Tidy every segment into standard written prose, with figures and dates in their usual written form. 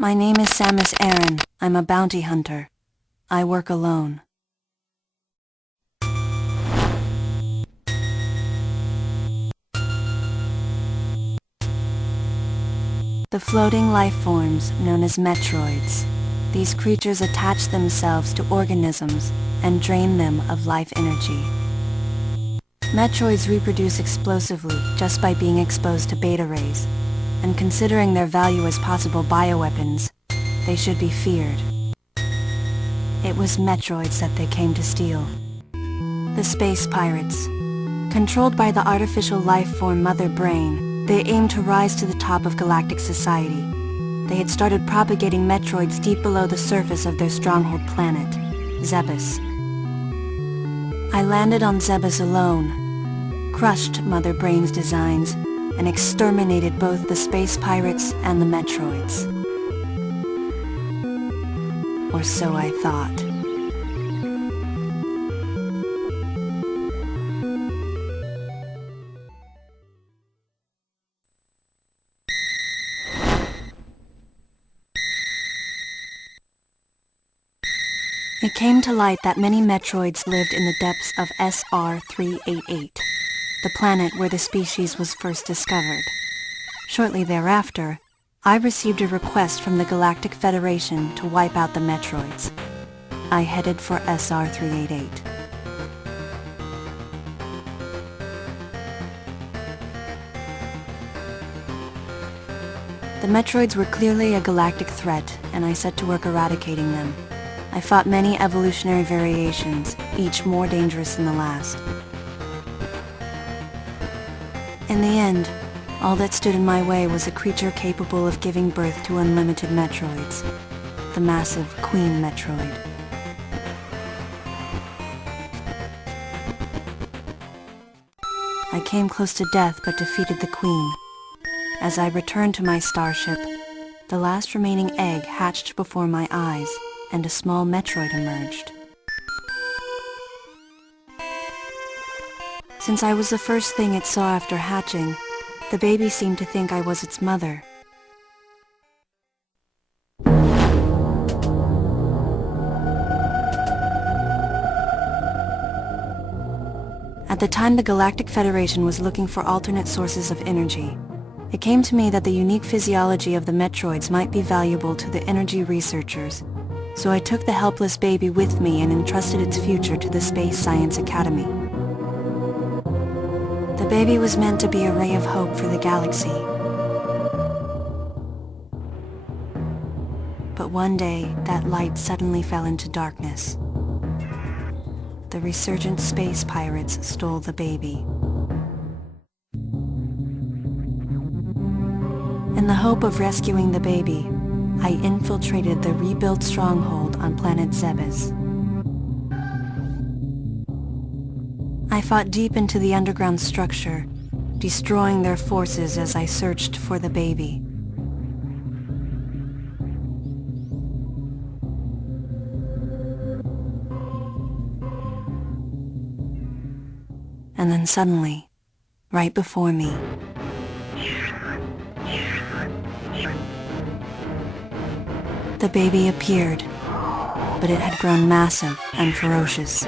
My name is Samus Aran. I'm a bounty hunter. I work alone. The floating life forms known as Metroids. These creatures attach themselves to organisms and drain them of life energy. Metroids reproduce explosively just by being exposed to beta rays, and considering their value as possible bioweapons, they should be feared. It was Metroids that they came to steal. The space pirates. Controlled by the artificial life form Mother Brain, they aimed to rise to the top of galactic society. They had started propagating Metroids deep below the surface of their stronghold planet, Zebes. I landed on Zebes alone, crushed Mother Brain's designs, and exterminated both the space pirates and the Metroids. Or so I thought. It came to light that many Metroids lived in the depths of SR-388, the planet where the species was first discovered. Shortly thereafter, I received a request from the Galactic Federation to wipe out the Metroids. I headed for SR-388. The Metroids were clearly a galactic threat, and I set to work eradicating them. I fought many evolutionary variations, each more dangerous than the last. In the end, all that stood in my way was a creature capable of giving birth to unlimited Metroids, the massive Queen Metroid. I came close to death but defeated the Queen. As I returned to my starship, the last remaining egg hatched before my eyes, and a small Metroid emerged. Since I was the first thing it saw after hatching, the baby seemed to think I was its mother. At the time, the Galactic Federation was looking for alternate sources of energy. It came to me that the unique physiology of the Metroids might be valuable to the energy researchers, so I took the helpless baby with me and entrusted its future to the Space Science Academy. The baby was meant to be a ray of hope for the galaxy. But one day, that light suddenly fell into darkness. The resurgent space pirates stole the baby. In the hope of rescuing the baby, I infiltrated the rebuilt stronghold on planet Zebes. I fought deep into the underground structure, destroying their forces as I searched for the baby. And then suddenly, right before me, the baby appeared, but it had grown massive and ferocious.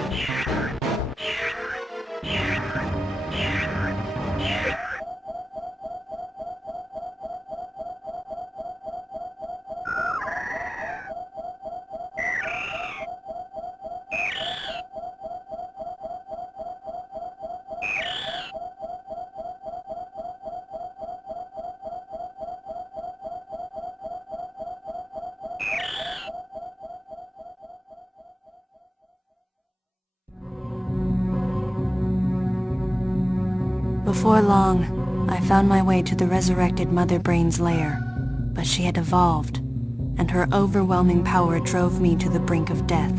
Before long, I found my way to the resurrected Mother Brain's lair, but she had evolved, and her overwhelming power drove me to the brink of death.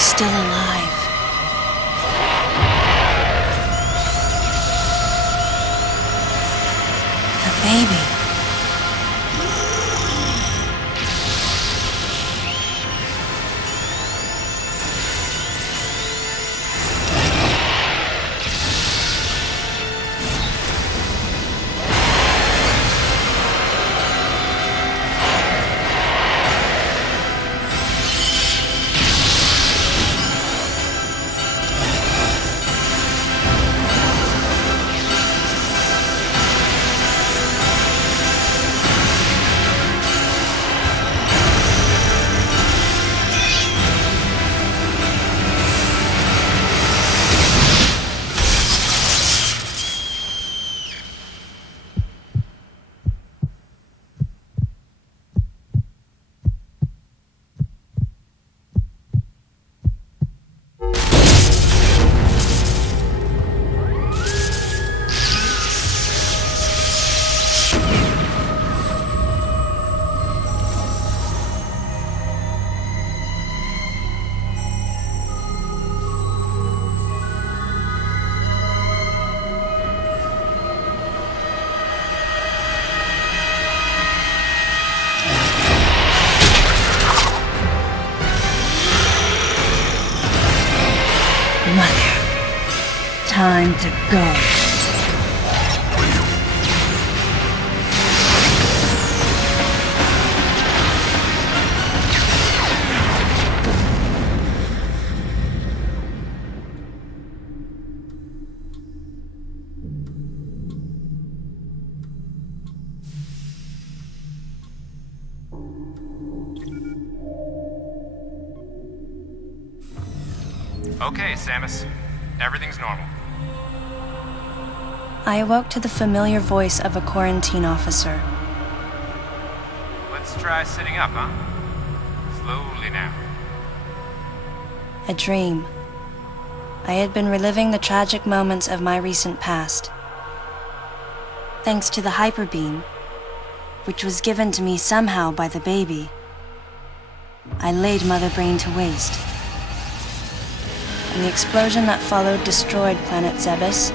Samus still alive? The baby. Mother, time to go. Okay, Samus. Everything's normal. I awoke to the familiar voice of a quarantine officer. Let's try sitting up, huh? Slowly now. A dream. I had been reliving the tragic moments of my recent past. Thanks to the hyper beam, which was given to me somehow by the baby, I laid Mother Brain to waste. And the explosion that followed destroyed planet Zebes,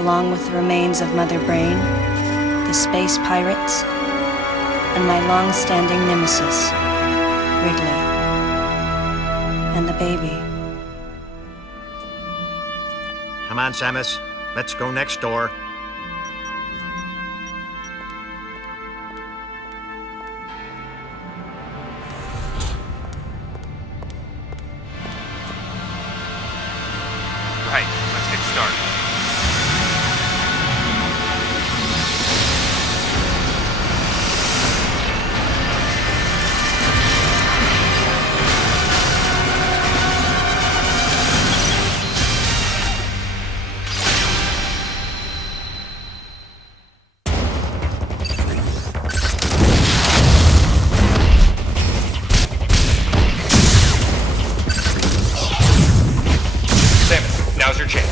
along with the remains of Mother Brain, the space pirates, and my long-standing nemesis, Ridley, and the baby. Come on, Samus. Let's go next door. Right, let's get started. Samus, now's your chance.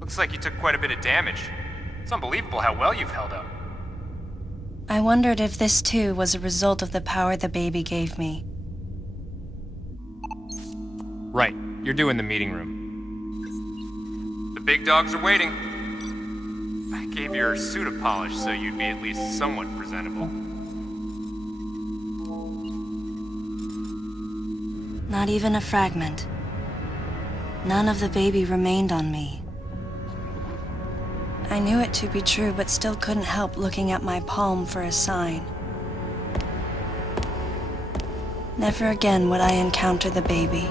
Looks like you took quite a bit of damage. It's unbelievable how well you've held up. I wondered if this too was a result of the power the baby gave me. Right, you're due in the meeting room. The big dogs are waiting. I gave your suit a polish so you'd be at least somewhat presentable. Not even a fragment. None of the baby remained on me. I knew it to be true, but still couldn't help looking at my palm for a sign. Never again would I encounter the baby.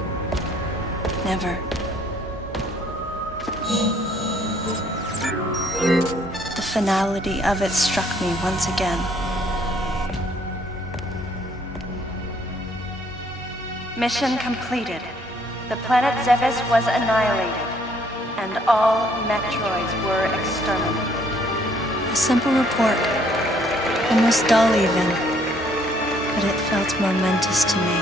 Never. The finality of it struck me once again. Mission completed. The planet Zebes was annihilated, and all Metroids were exterminated. A simple report, almost dull even, but it felt momentous to me.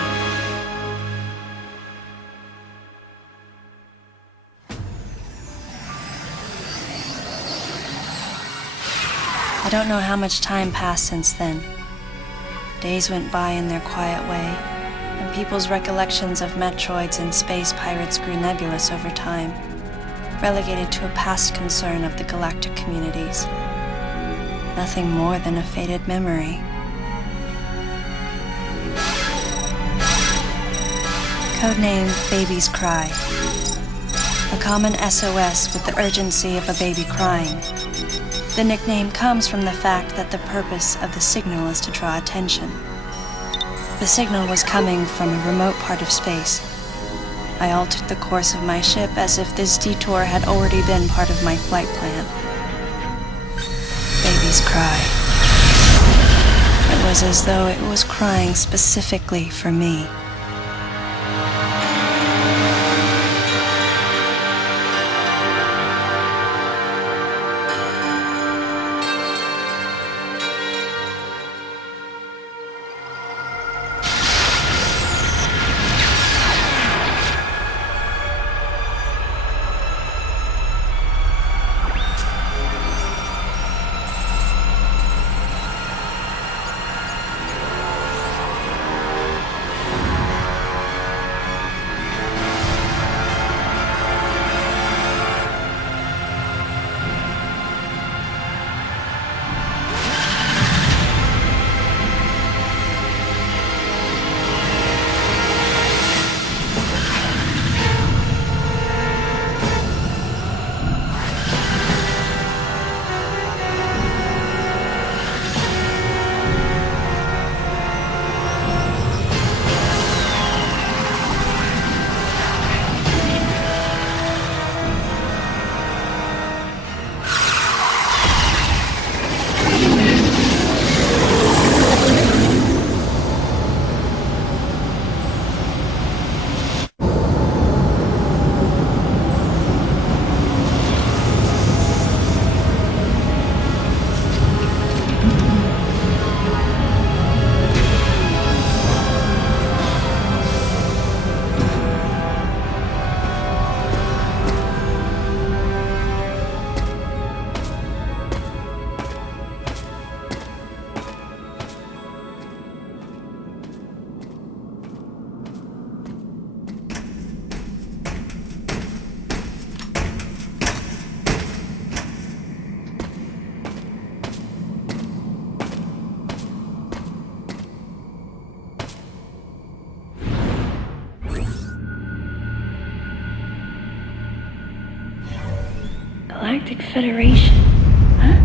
I don't know how much time passed since then. Days went by in their quiet way, people's recollections of Metroids and space pirates grew nebulous over time, relegated to a past concern of the galactic communities. Nothing more than a faded memory. Codename Baby's Cry. A common SOS with the urgency of a baby crying. The nickname comes from the fact that the purpose of the signal is to draw attention. The signal was coming from a remote part of space. I altered the course of my ship as if this detour had already been part of my flight plan. Baby's Cry. It was as though it was crying specifically for me. Galactic Federation, huh?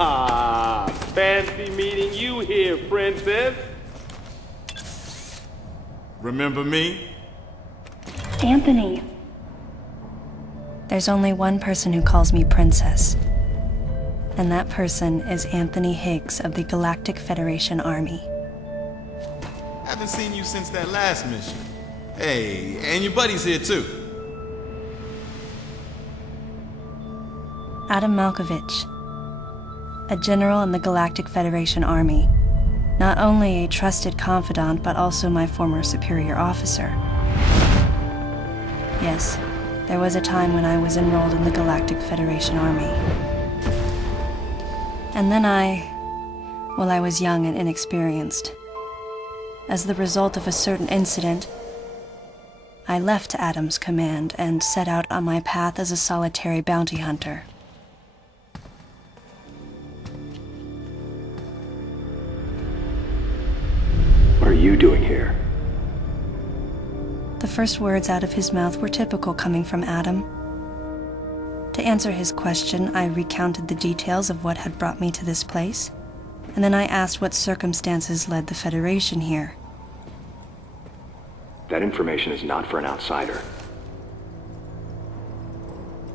Ah, fancy meeting you here, princess. Remember me? Anthony. There's only one person who calls me Princess. And that person is Anthony Higgs of the Galactic Federation Army. Haven't seen you since that last mission. Hey, and your buddy's here too. Adam Malkovich, a general in the Galactic Federation Army. Not only a trusted confidant, but also my former superior officer. Yes, there was a time when I was enrolled in the Galactic Federation Army. And then I was young and inexperienced. As the result of a certain incident, I left Adam's command and set out on my path as a solitary bounty hunter. What are you doing here? The first words out of his mouth were typical coming from Adam. To answer his question, I recounted the details of what had brought me to this place, and then I asked what circumstances led the Federation here. That information is not for an outsider.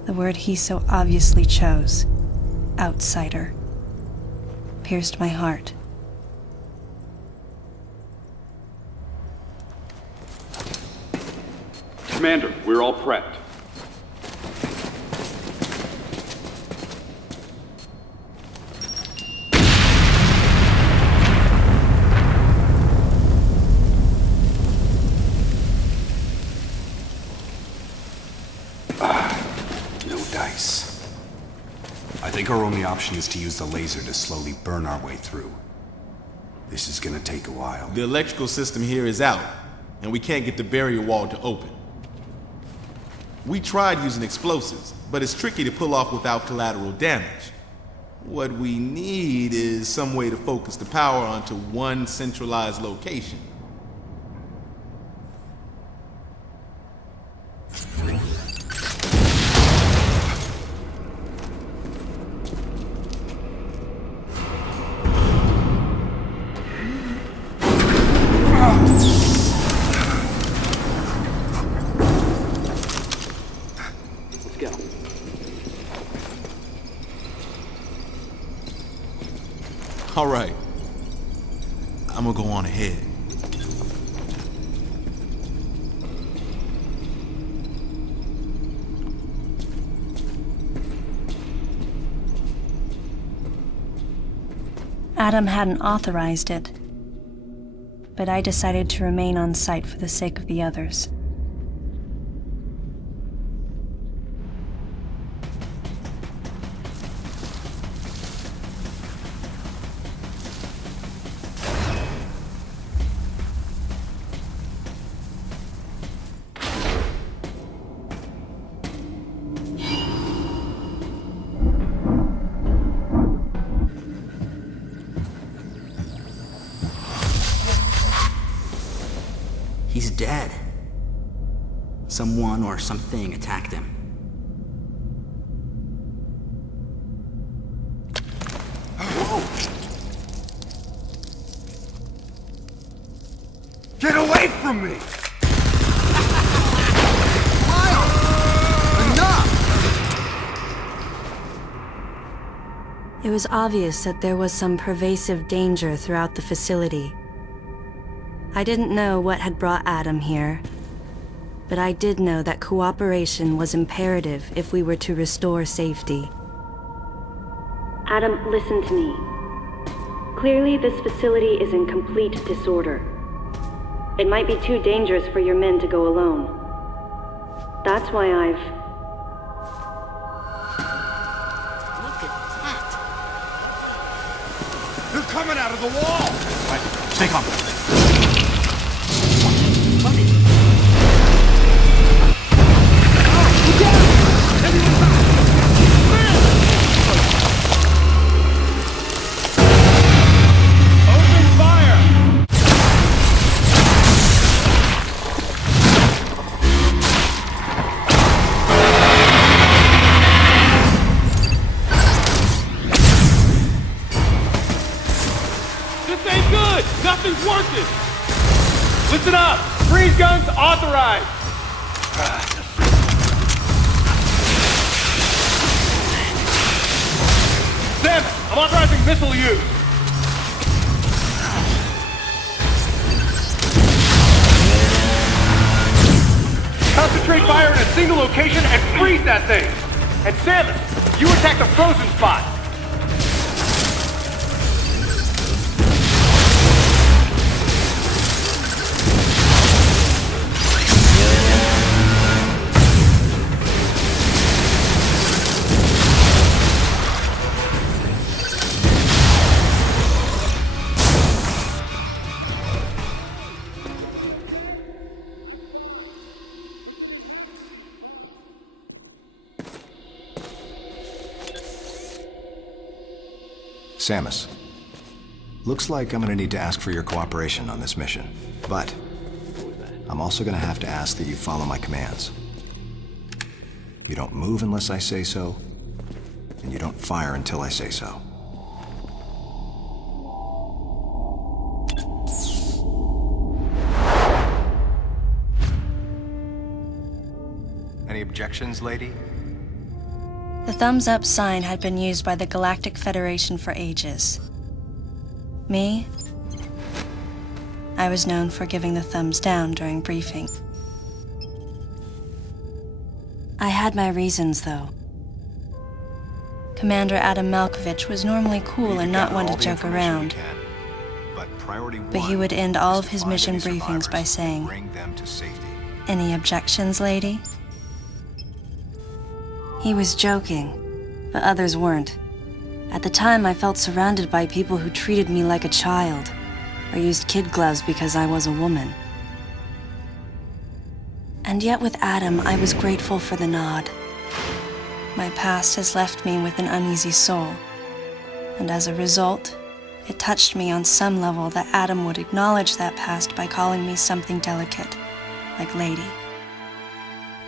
The word he so obviously chose, outsider, pierced my heart. Commander, we're all prepped. dice. I think our only option is to use the laser to slowly burn our way through. This is gonna take a while. The electrical system here is out, and we can't get the barrier wall to open. We tried using explosives, but it's tricky to pull off without collateral damage. What we need is some way to focus the power onto one centralized location. Let's go. All right. I'm gonna go on ahead. Adam hadn't authorized it, but I decided to remain on site for the sake of the others. He's dead. Someone or something attacked him. Get away from me! It was obvious that there was some pervasive danger throughout the facility. I didn't know what had brought Adam here, but I did know that cooperation was imperative if we were to restore safety. Adam, listen to me. Clearly, this facility is in complete disorder. It might be too dangerous for your men to go alone. That's why I've... Look at that! They're coming out of the wall! Right, stay calm. Nothing's working! Listen up! Freeze guns authorized! Samus, I'm authorizing missile use! Concentrate fire in a single location and freeze that thing! And Samus, you attack the frozen spot! Samus, looks like I'm gonna need to ask for your cooperation on this mission, but I'm also gonna have to ask that you follow my commands. You don't move unless I say so, and you don't fire until I say so. Any objections, lady? The thumbs-up sign had been used by the Galactic Federation for ages. Me? I was known for giving the thumbs down during briefing. I had my reasons, though. Commander Adam Malkovich was normally cool and not one to joke around. But he would end all of his mission briefings by saying, "Any objections, lady?" He was joking, but others weren't. At the time, I felt surrounded by people who treated me like a child, or used kid gloves because I was a woman. And yet with Adam, I was grateful for the nod. My past has left me with an uneasy soul, and as a result, it touched me on some level that Adam would acknowledge that past by calling me something delicate, like lady.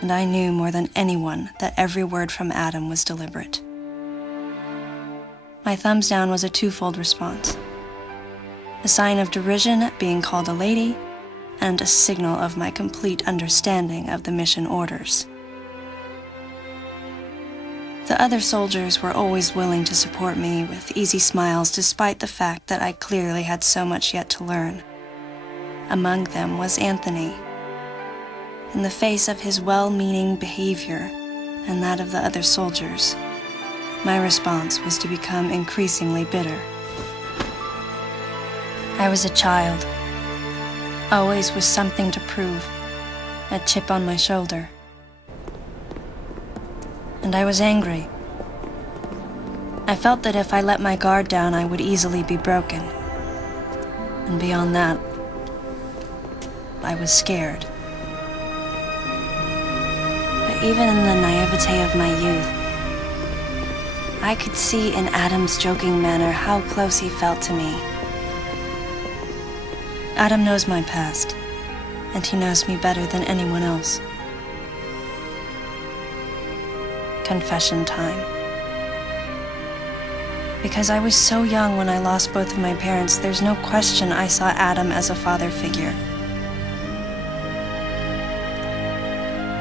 And I knew more than anyone that every word from Adam was deliberate. My thumbs down was a twofold response. A sign of derision at being called a lady, and a signal of my complete understanding of the mission orders. The other soldiers were always willing to support me with easy smiles despite the fact that I clearly had so much yet to learn. Among them was Anthony. In the face of his well-meaning behavior and that of the other soldiers, my response was to become increasingly bitter. I was a child, always with something to prove, a chip on my shoulder. And I was angry. I felt that if I let my guard down, I would easily be broken. And beyond that, I was scared. But even in the naivete of my youth, I could see in Adam's joking manner how close he felt to me. Adam knows my past, and he knows me better than anyone else. Confession time. Because I was so young when I lost both of my parents, there's no question I saw Adam as a father figure.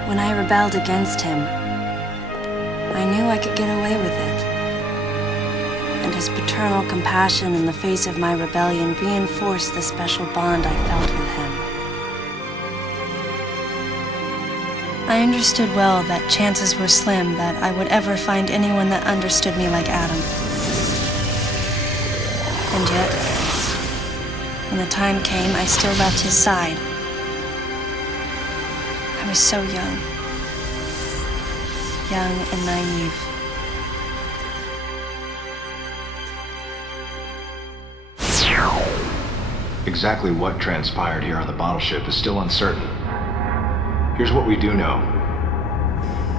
When I rebelled against him, I knew I could get away with it. And his paternal compassion in the face of my rebellion reinforced the special bond I felt with him. I understood well that chances were slim that I would ever find anyone that understood me like Adam. And yet, when the time came, I still left his side. I was so young and naive. Exactly what transpired here on the bottle ship is still uncertain. Here's what we do know.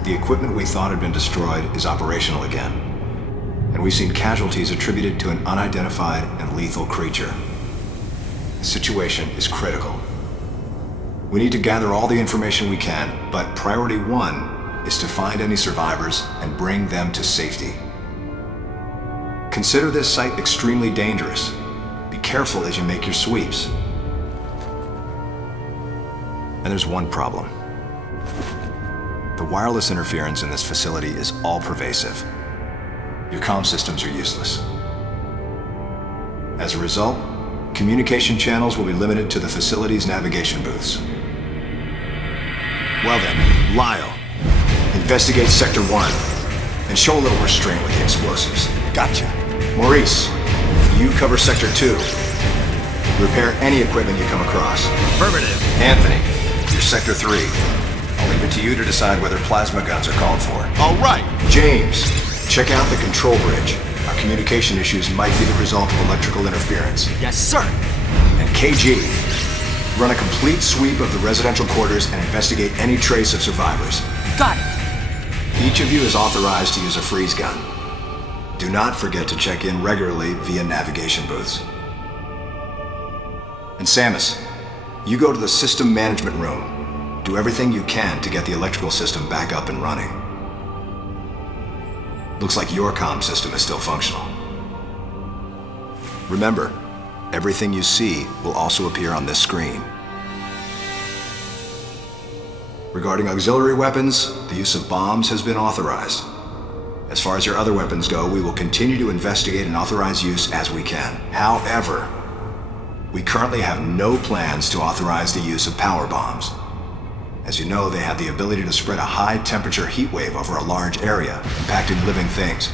The equipment we thought had been destroyed is operational again, and we've seen casualties attributed to an unidentified and lethal creature. The situation is critical. We need to gather all the information we can, but priority one is to find any survivors and bring them to safety. Consider this site extremely dangerous. Be careful as you make your sweeps. And there's one problem. The wireless interference in this facility is all-pervasive. Your comm systems are useless. As a result, communication channels will be limited to the facility's navigation booths. Well then, Lyle, investigate Sector 1 and show a little restraint with the explosives. Gotcha. Maurice, you cover Sector 2. Repair any equipment you come across. Affirmative. Anthony, you're Sector 3. I'll leave it to you to decide whether plasma guns are called for. All right. James, check out the control bridge. Our communication issues might be the result of electrical interference. Yes, sir. And KG, run a complete sweep of the residential quarters and investigate any trace of survivors. Got it. Each of you is authorized to use a freeze gun. Do not forget to check in regularly via navigation booths. And Samus, you go to the system management room. Do everything you can to get the electrical system back up and running. Looks like your comm system is still functional. Remember, everything you see will also appear on this screen. Regarding auxiliary weapons, the use of bombs has been authorized. As far as your other weapons go, we will continue to investigate and authorize use as we can. However, we currently have no plans to authorize the use of power bombs. As you know, they have the ability to spread a high-temperature heat wave over a large area, impacting living things,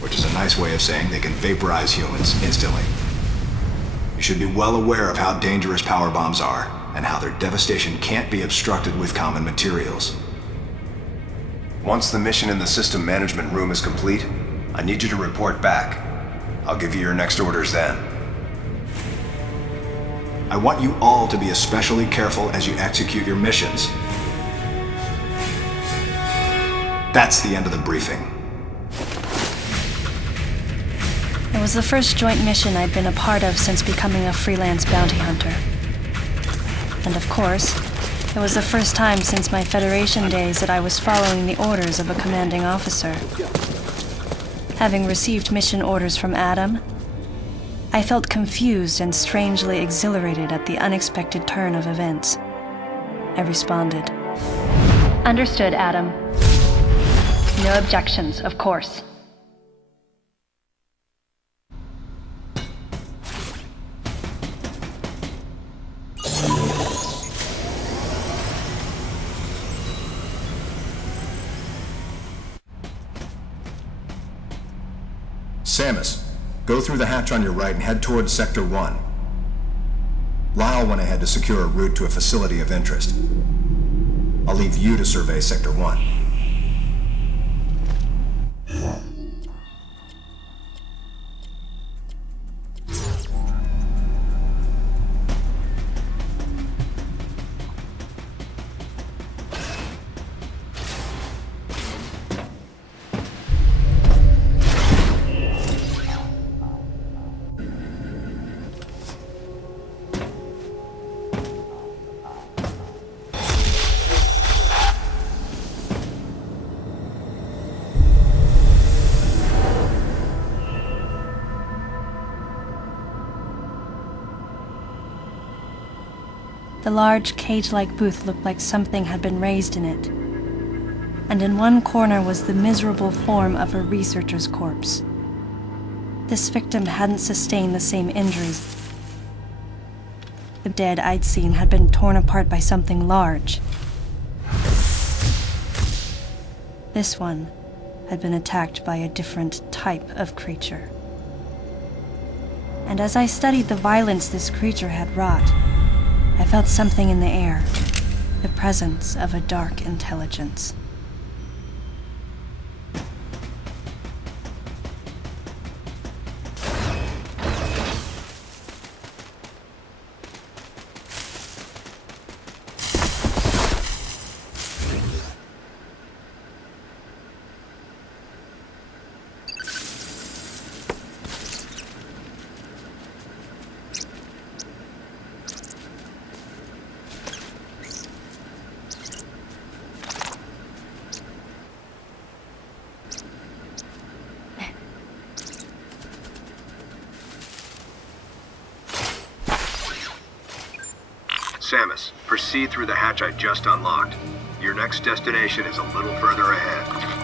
which is a nice way of saying they can vaporize humans instantly. You should be well aware of how dangerous power bombs are, and how their devastation can't be obstructed with common materials. Once the mission in the system management room is complete, I need you to report back. I'll give you your next orders then. I want you all to be especially careful as you execute your missions. That's the end of the briefing. It was the first joint mission I'd been a part of since becoming a freelance bounty hunter. And of course, it was the first time since my Federation days that I was following the orders of a commanding officer. Having received mission orders from Adam, I felt confused and strangely exhilarated at the unexpected turn of events. I responded. Understood, Adam. No objections, of course. Samus, go through the hatch on your right and head towards Sector 1. Lyle went ahead to secure a route to a facility of interest. I'll leave you to survey Sector 1. The large, cage-like booth looked like something had been raised in it. And in one corner was the miserable form of a researcher's corpse. This victim hadn't sustained the same injuries. The dead I'd seen had been torn apart by something large. This one had been attacked by a different type of creature. And as I studied the violence this creature had wrought, I felt something in the air, the presence of a dark intelligence. Samus, proceed through the hatch I just unlocked. Your next destination is a little further ahead.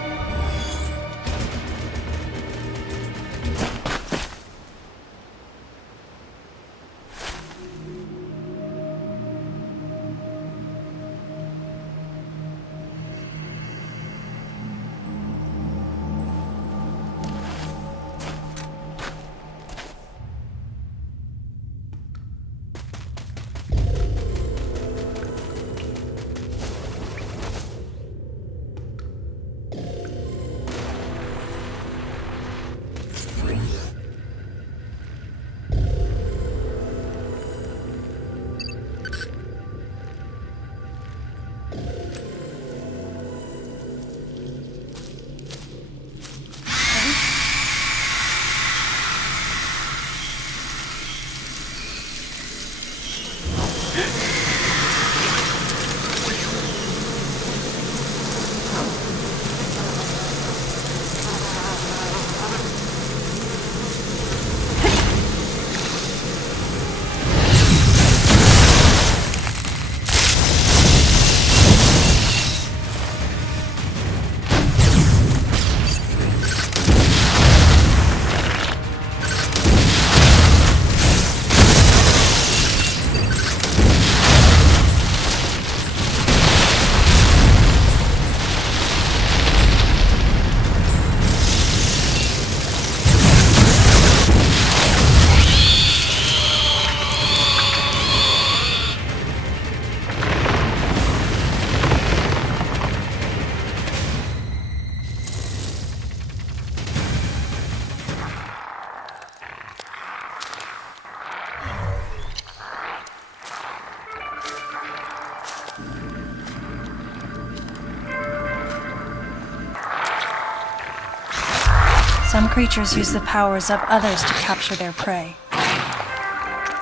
Some creatures use the powers of others to capture their prey.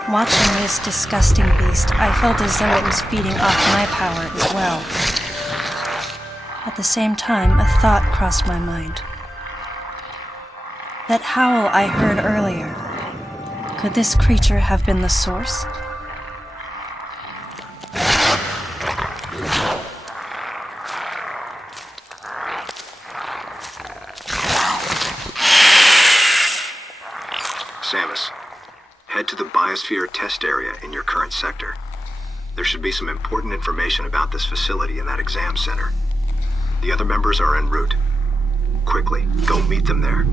Watching this disgusting beast, I felt as though it was feeding off my power as well. At the same time, a thought crossed my mind. That howl I heard earlier, could this creature have been the source? Samus, head to the biosphere test area in your current sector. There should be some important information about this facility in that exam center. The other members are en route. Quickly, go meet them there.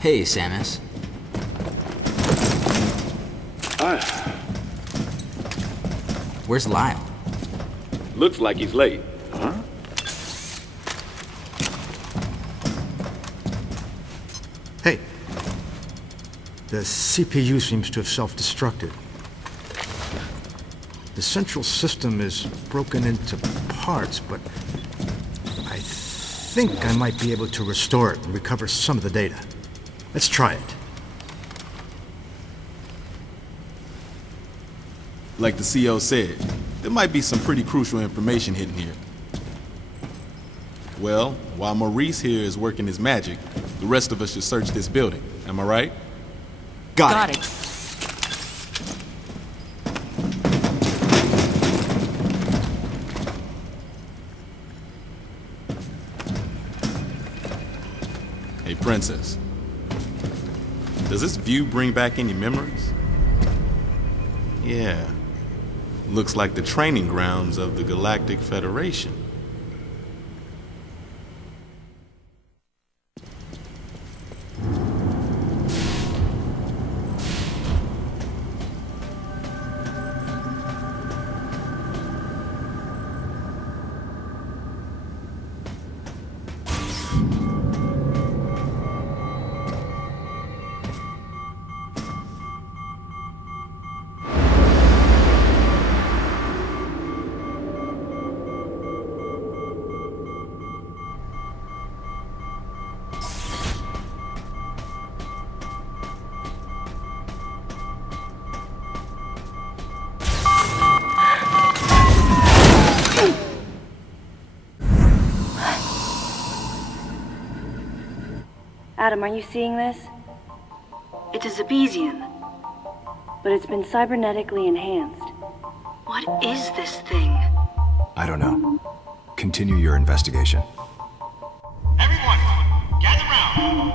Hey, Samus. Hi. Where's Lyle? Looks like he's late. Huh? Hey. The CPU seems to have self-destructed. The central system is broken into parts, but I think I might be able to restore it and recover some of the data. Let's try it. Like the CO said, there might be some pretty crucial information hidden here. Well, while Maurice here is working his magic, the rest of us should search this building. Am I right? Got it. Hey, Princess. Does this view bring back any memories? Yeah. Looks like the training grounds of the Galactic Federation. Adam, are you seeing this? It's a Zebesian, but it's been cybernetically enhanced. What is this thing? I don't know. Continue your investigation. Everyone, gather round.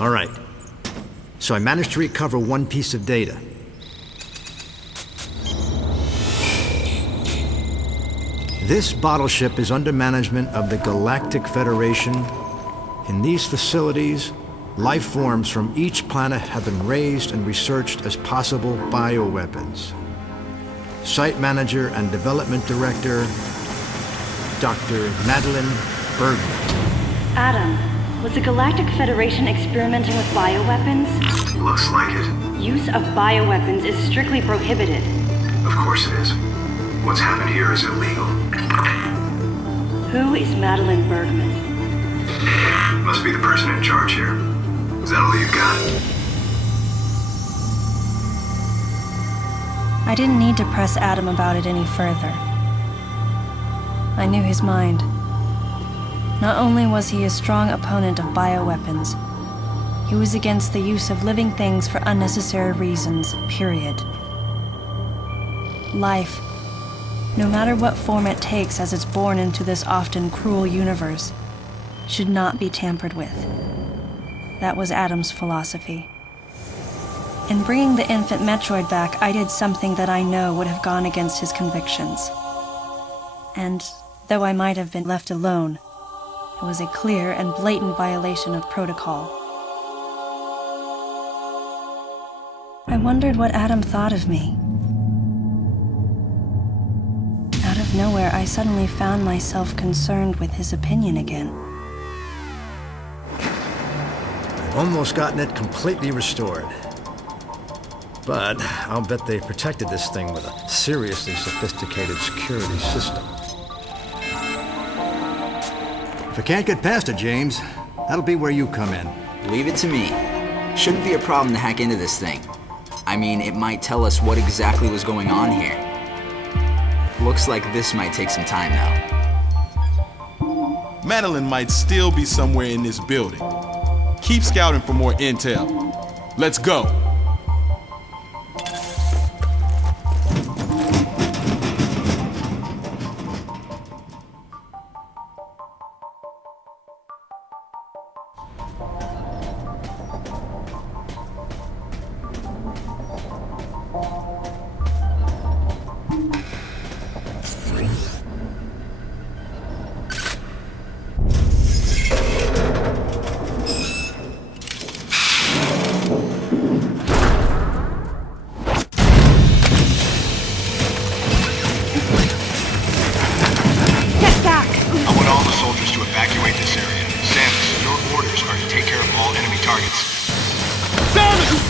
All right. So I managed to recover one piece of data. This bottle ship is under management of the Galactic Federation. In these facilities, life forms from each planet have been raised and researched as possible bioweapons. Site Manager and Development Director, Dr. Madeline Bergman. Adam, was the Galactic Federation experimenting with bioweapons? Looks like it. Use of bioweapons is strictly prohibited. Of course it is. What's happened here is illegal. Who is Madeline Bergman? Must be the person in charge here. Is that all you got? I didn't need to press Adam about it any further. I knew his mind. Not only was he a strong opponent of bioweapons, he was against the use of living things for unnecessary reasons, period. Life, no matter what form it takes as it's born into this often cruel universe, should not be tampered with. That was Adam's philosophy. In bringing the infant Metroid back, I did something that I know would have gone against his convictions. And though I might have been left alone, it was a clear and blatant violation of protocol. I wondered what Adam thought of me. Out of nowhere, I suddenly found myself concerned with his opinion again. I've almost gotten it completely restored. But I'll bet they protected this thing with a seriously sophisticated security system. If I can't get past it, James, that'll be where you come in. Leave it to me. Shouldn't be a problem to hack into this thing. I mean, it might tell us what exactly was going on here. Looks like this might take some time now. Madeline might still be somewhere in this building. Keep scouting for more intel. Let's go. I want all the soldiers to evacuate this area. Samus, your orders are to take care of all enemy targets. Samus!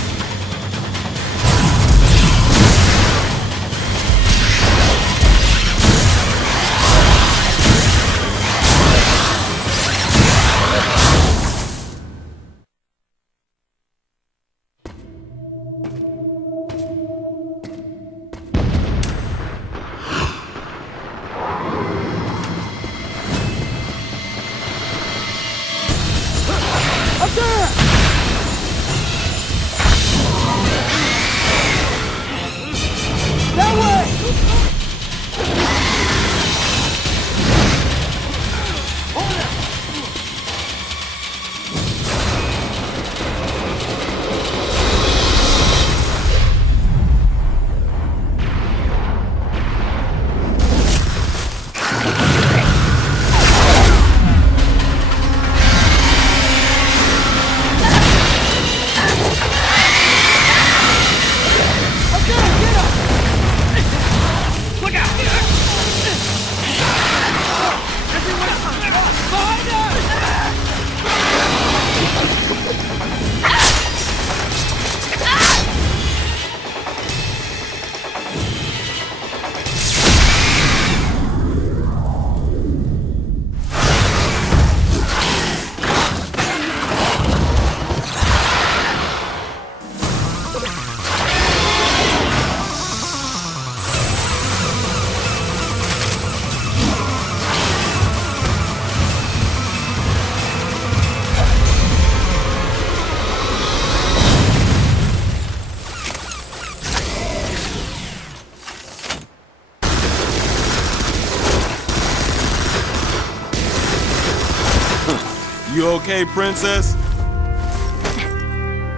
You okay, princess?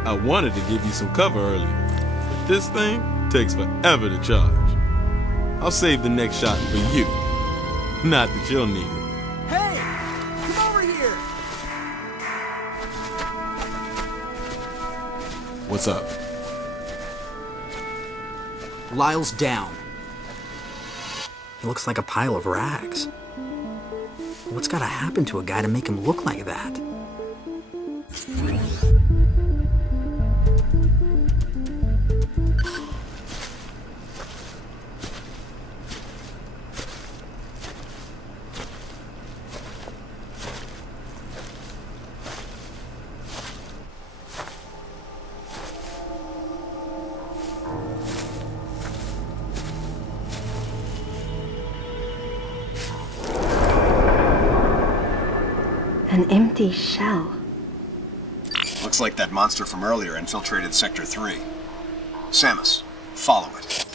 I wanted to give you some cover earlier, but this thing takes forever to charge. I'll save the next shot for you. Not that you'll need it. Hey! Come over here! What's up? Lyle's down. He looks like a pile of rags. What's gotta happen to a guy to make him look like that? An empty shell. Looks like that monster from earlier infiltrated Sector 3. Samus, follow it.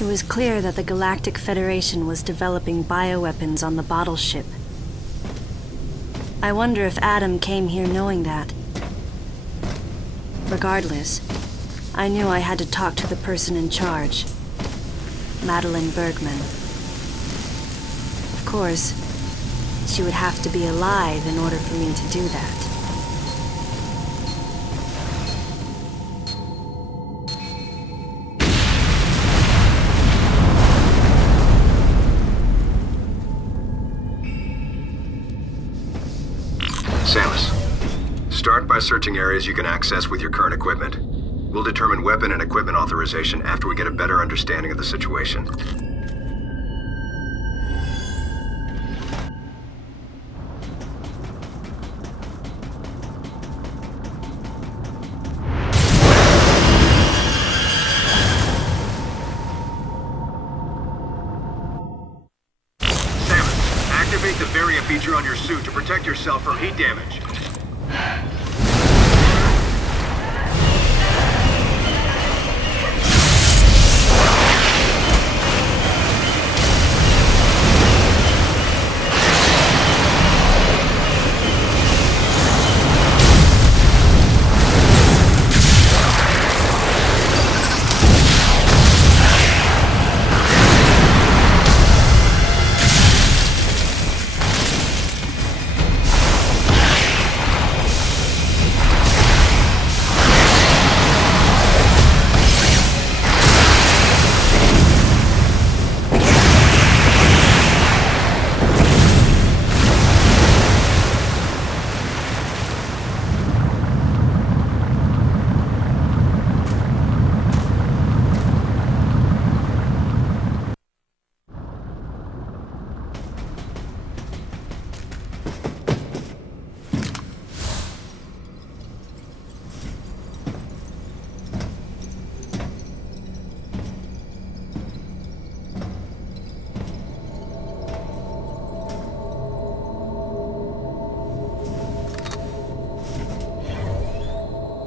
It was clear that the Galactic Federation was developing bioweapons on the bottle ship. I wonder if Adam came here knowing that. Regardless, I knew I had to talk to the person in charge, Madeline Bergman. Of course, she would have to be alive in order for me to do that. Samus, start by searching areas you can access with your current equipment. We'll determine weapon and equipment authorization after we get a better understanding of the situation. Samus, activate the Varia feature on your suit to protect yourself from heat damage.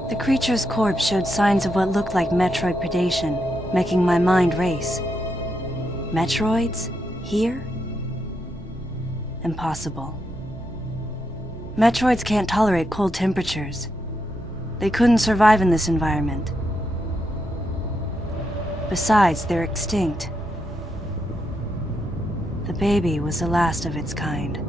The creature's corpse showed signs of what looked like Metroid predation, making my mind race. Metroids? Here? Impossible. Metroids can't tolerate cold temperatures. They couldn't survive in this environment. Besides, they're extinct. The baby was the last of its kind.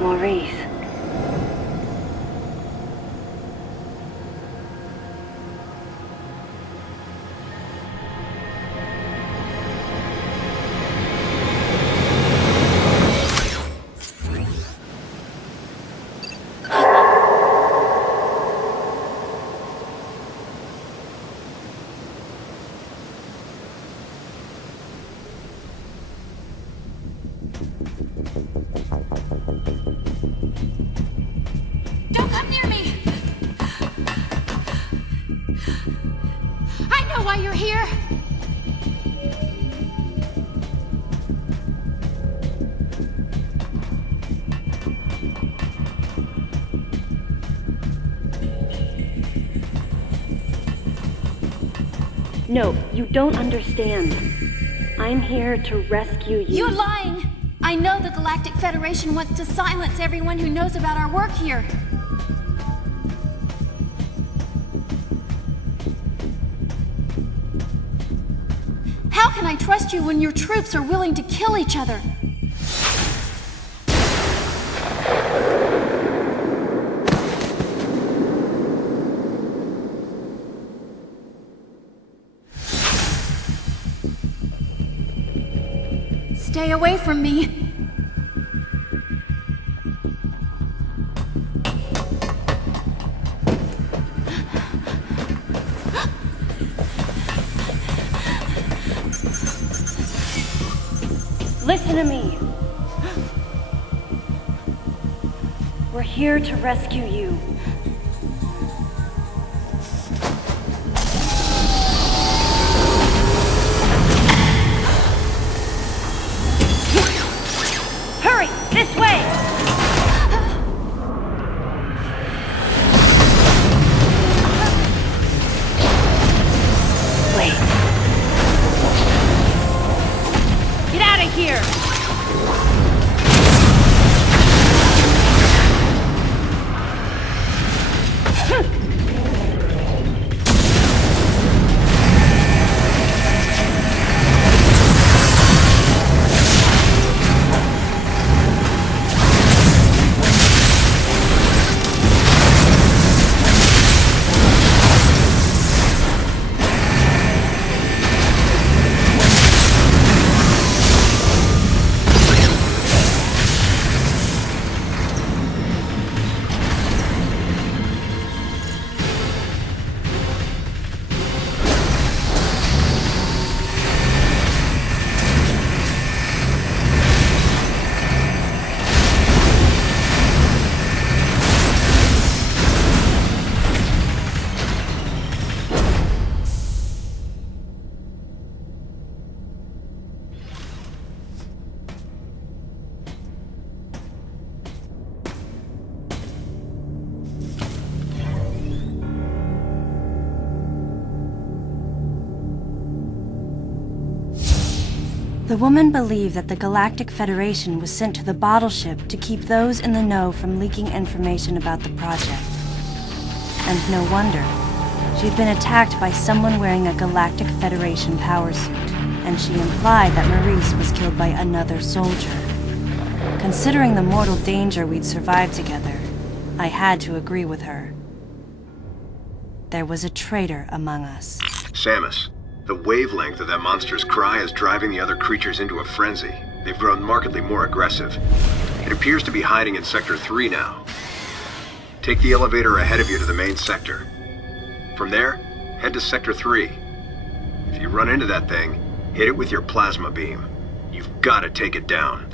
Maurice. Don't come near me! I know why you're here! No, you don't understand. I'm here to rescue you. You're lying! I know the Galactic Federation wants to silence everyone who knows about our work here. How can I trust you when your troops are willing to kill each other? Stay away from me. Listen to me. We're here to rescue you. Hurry! This way! Wait. Get out of here! The woman believed that the Galactic Federation was sent to the bottle ship to keep those in the know from leaking information about the project. And no wonder. She'd been attacked by someone wearing a Galactic Federation power suit, and she implied that Maurice was killed by another soldier. Considering the mortal danger we'd survived together, I had to agree with her. There was a traitor among us. Samus, the wavelength of that monster's cry is driving the other creatures into a frenzy. They've grown markedly more aggressive. It appears to be hiding in Sector 3 now. Take the elevator ahead of you to the main sector. From there, head to Sector 3. If you run into that thing, hit it with your plasma beam. You've got to take it down.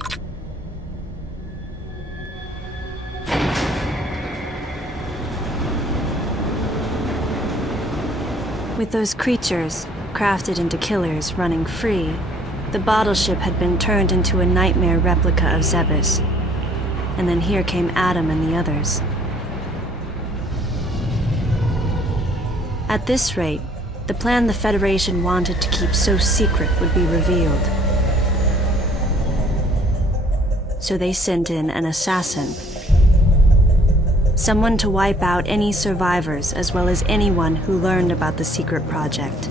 With those creatures, crafted into killers, running free, the bottle ship had been turned into a nightmare replica of Zebes. And then here came Adam and the others. At this rate, the plan the Federation wanted to keep so secret would be revealed. So they sent in an assassin. Someone to wipe out any survivors as well as anyone who learned about the secret project.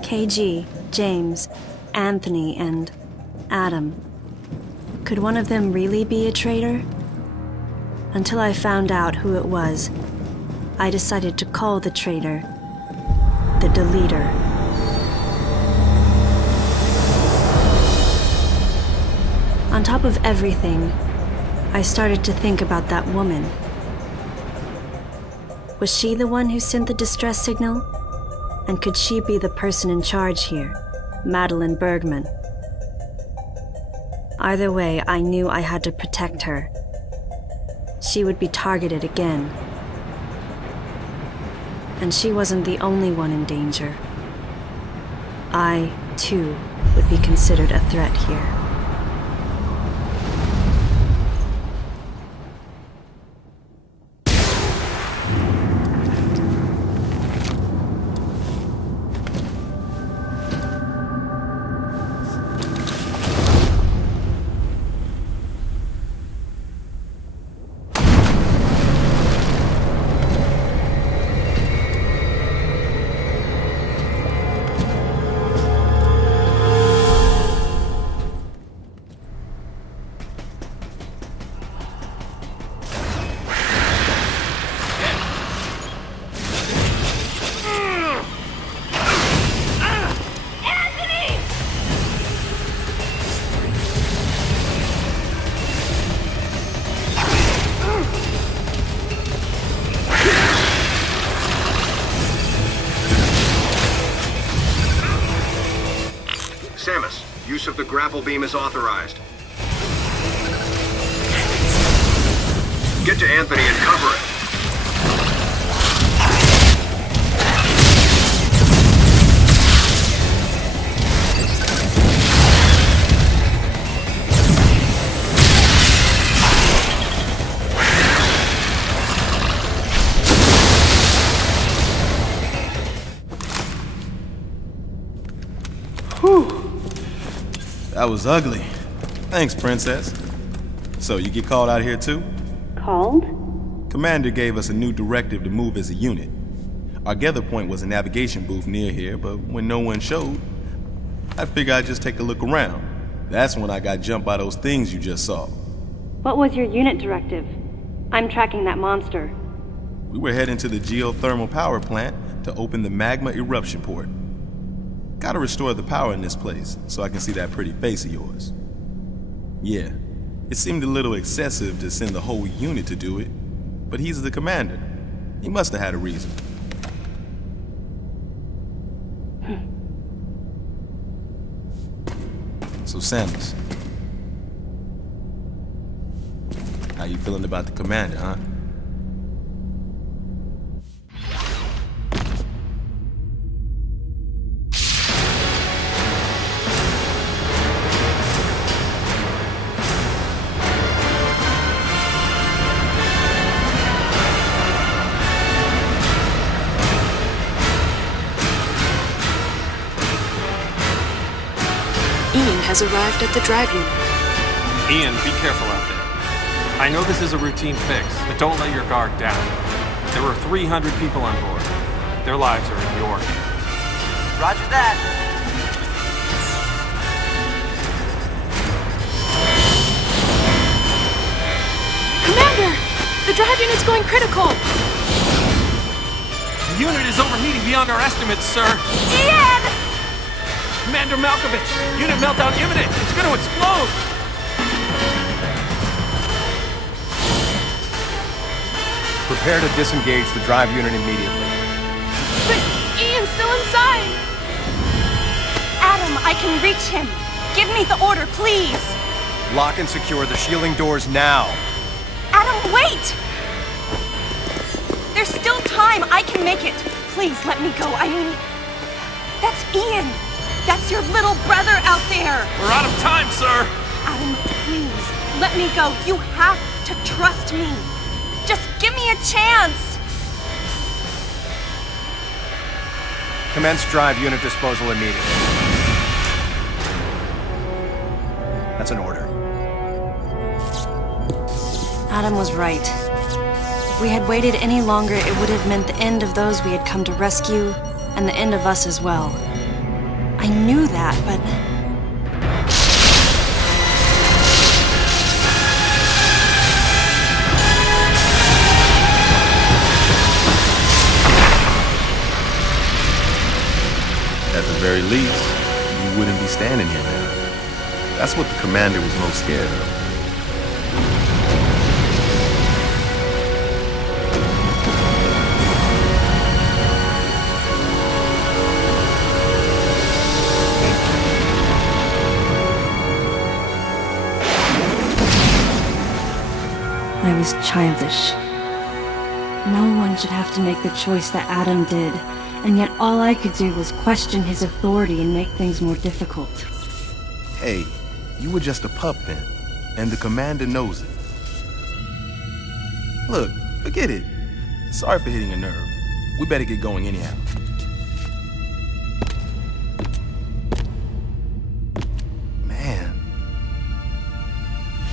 KG, James, Anthony, and Adam. Could one of them really be a traitor? Until I found out who it was, I decided to call the traitor the Deleter. On top of everything, I started to think about that woman. Was she the one who sent the distress signal? And could she be the person in charge here, Madeline Bergman? Either way, I knew I had to protect her. She would be targeted again. And she wasn't the only one in danger. I, too, would be considered a threat here. Use of the grapple beam is authorized. Get to Anthony and cover it. That was ugly. Thanks, Princess. So, you get called out here too? Called? Commander gave us a new directive to move as a unit. Our gather point was a navigation booth near here, but when no one showed, I figured I'd just take a look around. That's when I got jumped by those things you just saw. What was your unit directive? I'm tracking that monster. We were heading to the geothermal power plant to open the magma eruption port. Gotta restore the power in this place so I can see that pretty face of yours. Yeah, it seemed a little excessive to send the whole unit to do it, but he's the commander. He must have had a reason. So Samus, how you feeling about the commander, huh? Has arrived at the drive unit. Ian, be careful out there. I know this is a routine fix, but don't let your guard down. There were 300 people on board. Their lives are in your hands. Roger that. Commander! The drive unit's going critical! The unit is overheating beyond our estimates, sir. Ian! Commander Malkovich, unit meltdown imminent. It's going to explode. Prepare to disengage the drive unit immediately. But Ian's still inside. Adam, I can reach him. Give me the order, please. Lock and secure the shielding doors now. Adam, wait! There's still time. I can make it. Please let me go. I mean, that's Ian. That's your little brother out there! We're out of time, sir! Adam, please, let me go. You have to trust me. Just give me a chance! Commence drive unit disposal immediately. That's an order. Adam was right. If we had waited any longer, it would have meant the end of those we had come to rescue, and the end of us as well. I knew that, but... At the very least, you wouldn't be standing here now. That's what the commander was most scared of. I was childish. No one should have to make the choice that Adam did, and yet all I could do was question his authority and make things more difficult. Hey, you were just a pup then, and the commander knows it. Look, forget it. Sorry for hitting a nerve. We better get going anyhow. Man,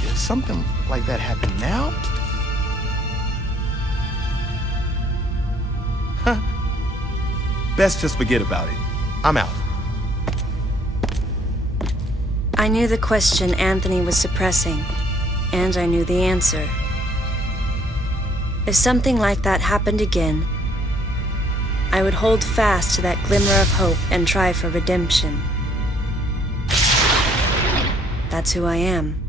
did something like that happen now? Huh. Best just forget about it. I'm out. I knew the question Anthony was suppressing, and I knew the answer. If something like that happened again, I would hold fast to that glimmer of hope and try for redemption. That's who I am.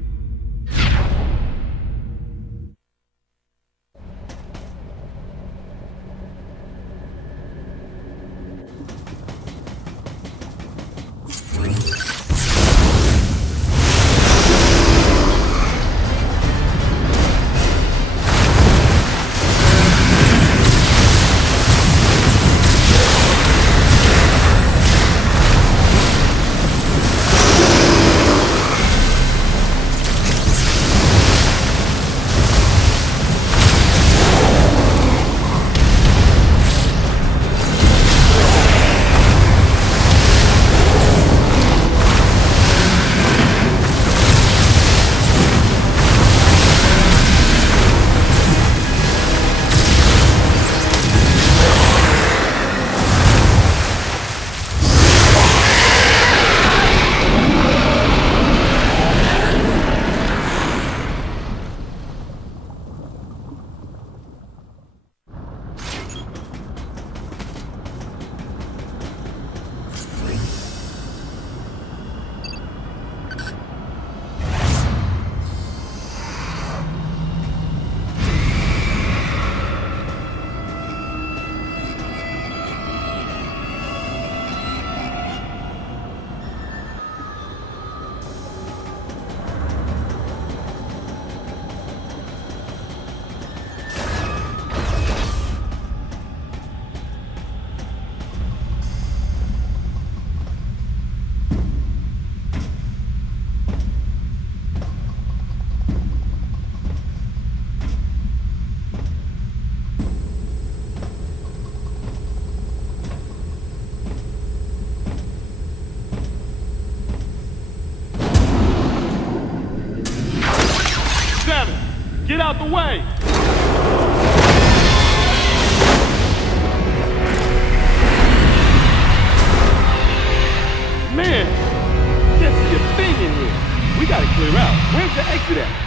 out the way! Man, can't see a thing in here. We gotta clear out. Where's the exit at?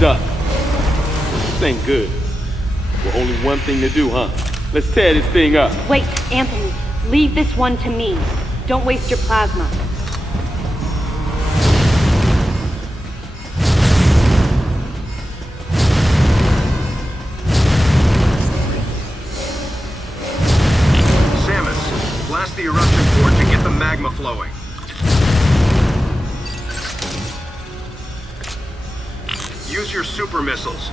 Duck. This ain't good. Well, only one thing to do, huh? Let's tear this thing up. Wait, Anthony. Leave this one to me. Don't waste your plasma. Samus, blast the eruption port to get the magma flowing. Use your super missiles.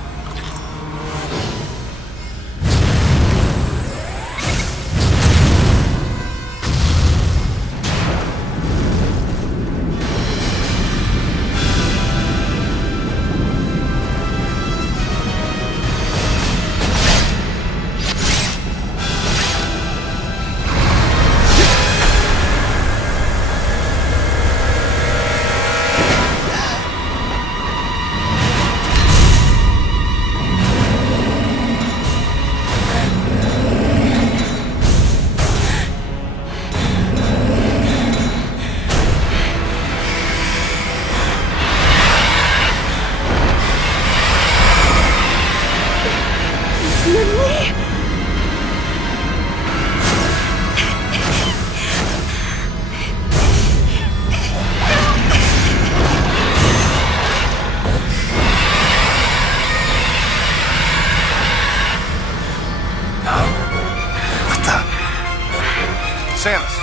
Samus,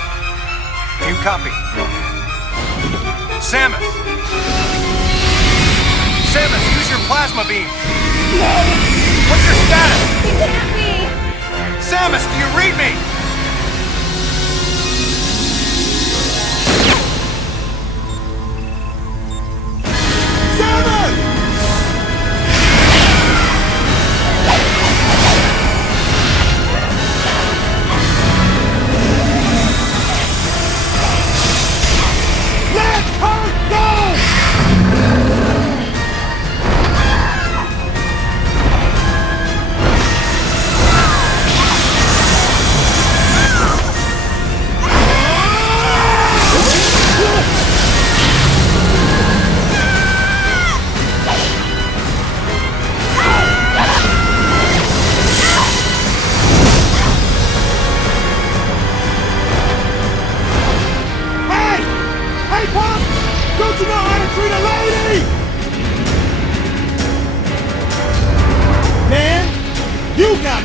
do you copy? Samus! Samus, use your plasma beam! No! What's your status? He can't be! Samus, do you read me? Samus!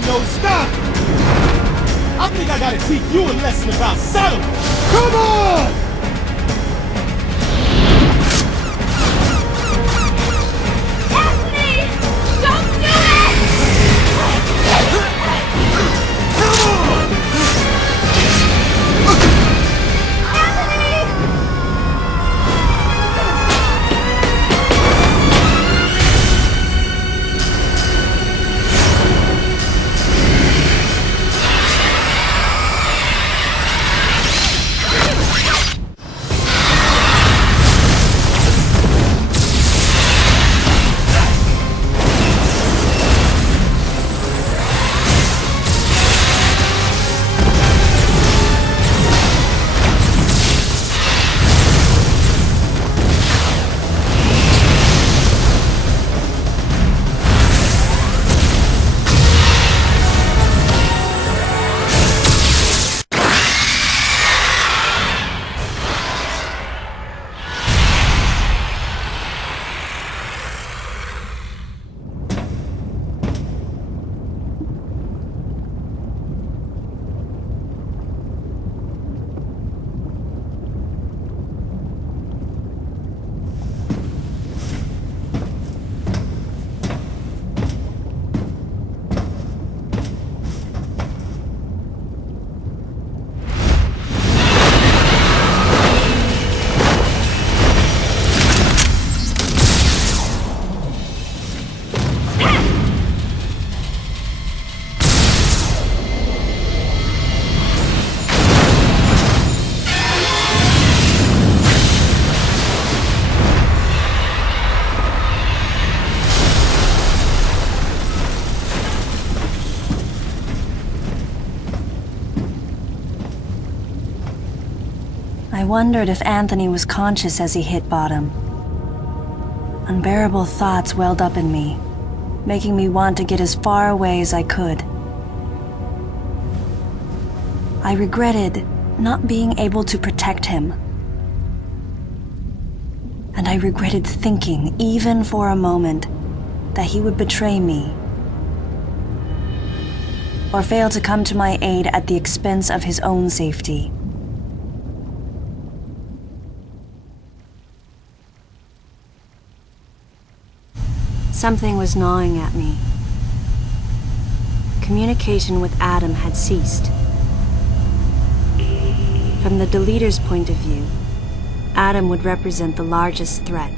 No stop! I think I gotta teach you a lesson about settlement. Come on! I wondered if Anthony was conscious as he hit bottom. Unbearable thoughts welled up in me, making me want to get as far away as I could. I regretted not being able to protect him. And I regretted thinking, even for a moment, that he would betray me, or fail to come to my aid at the expense of his own safety. Something was gnawing at me. Communication with Adam had ceased. From the Deleter's point of view, Adam would represent the largest threat.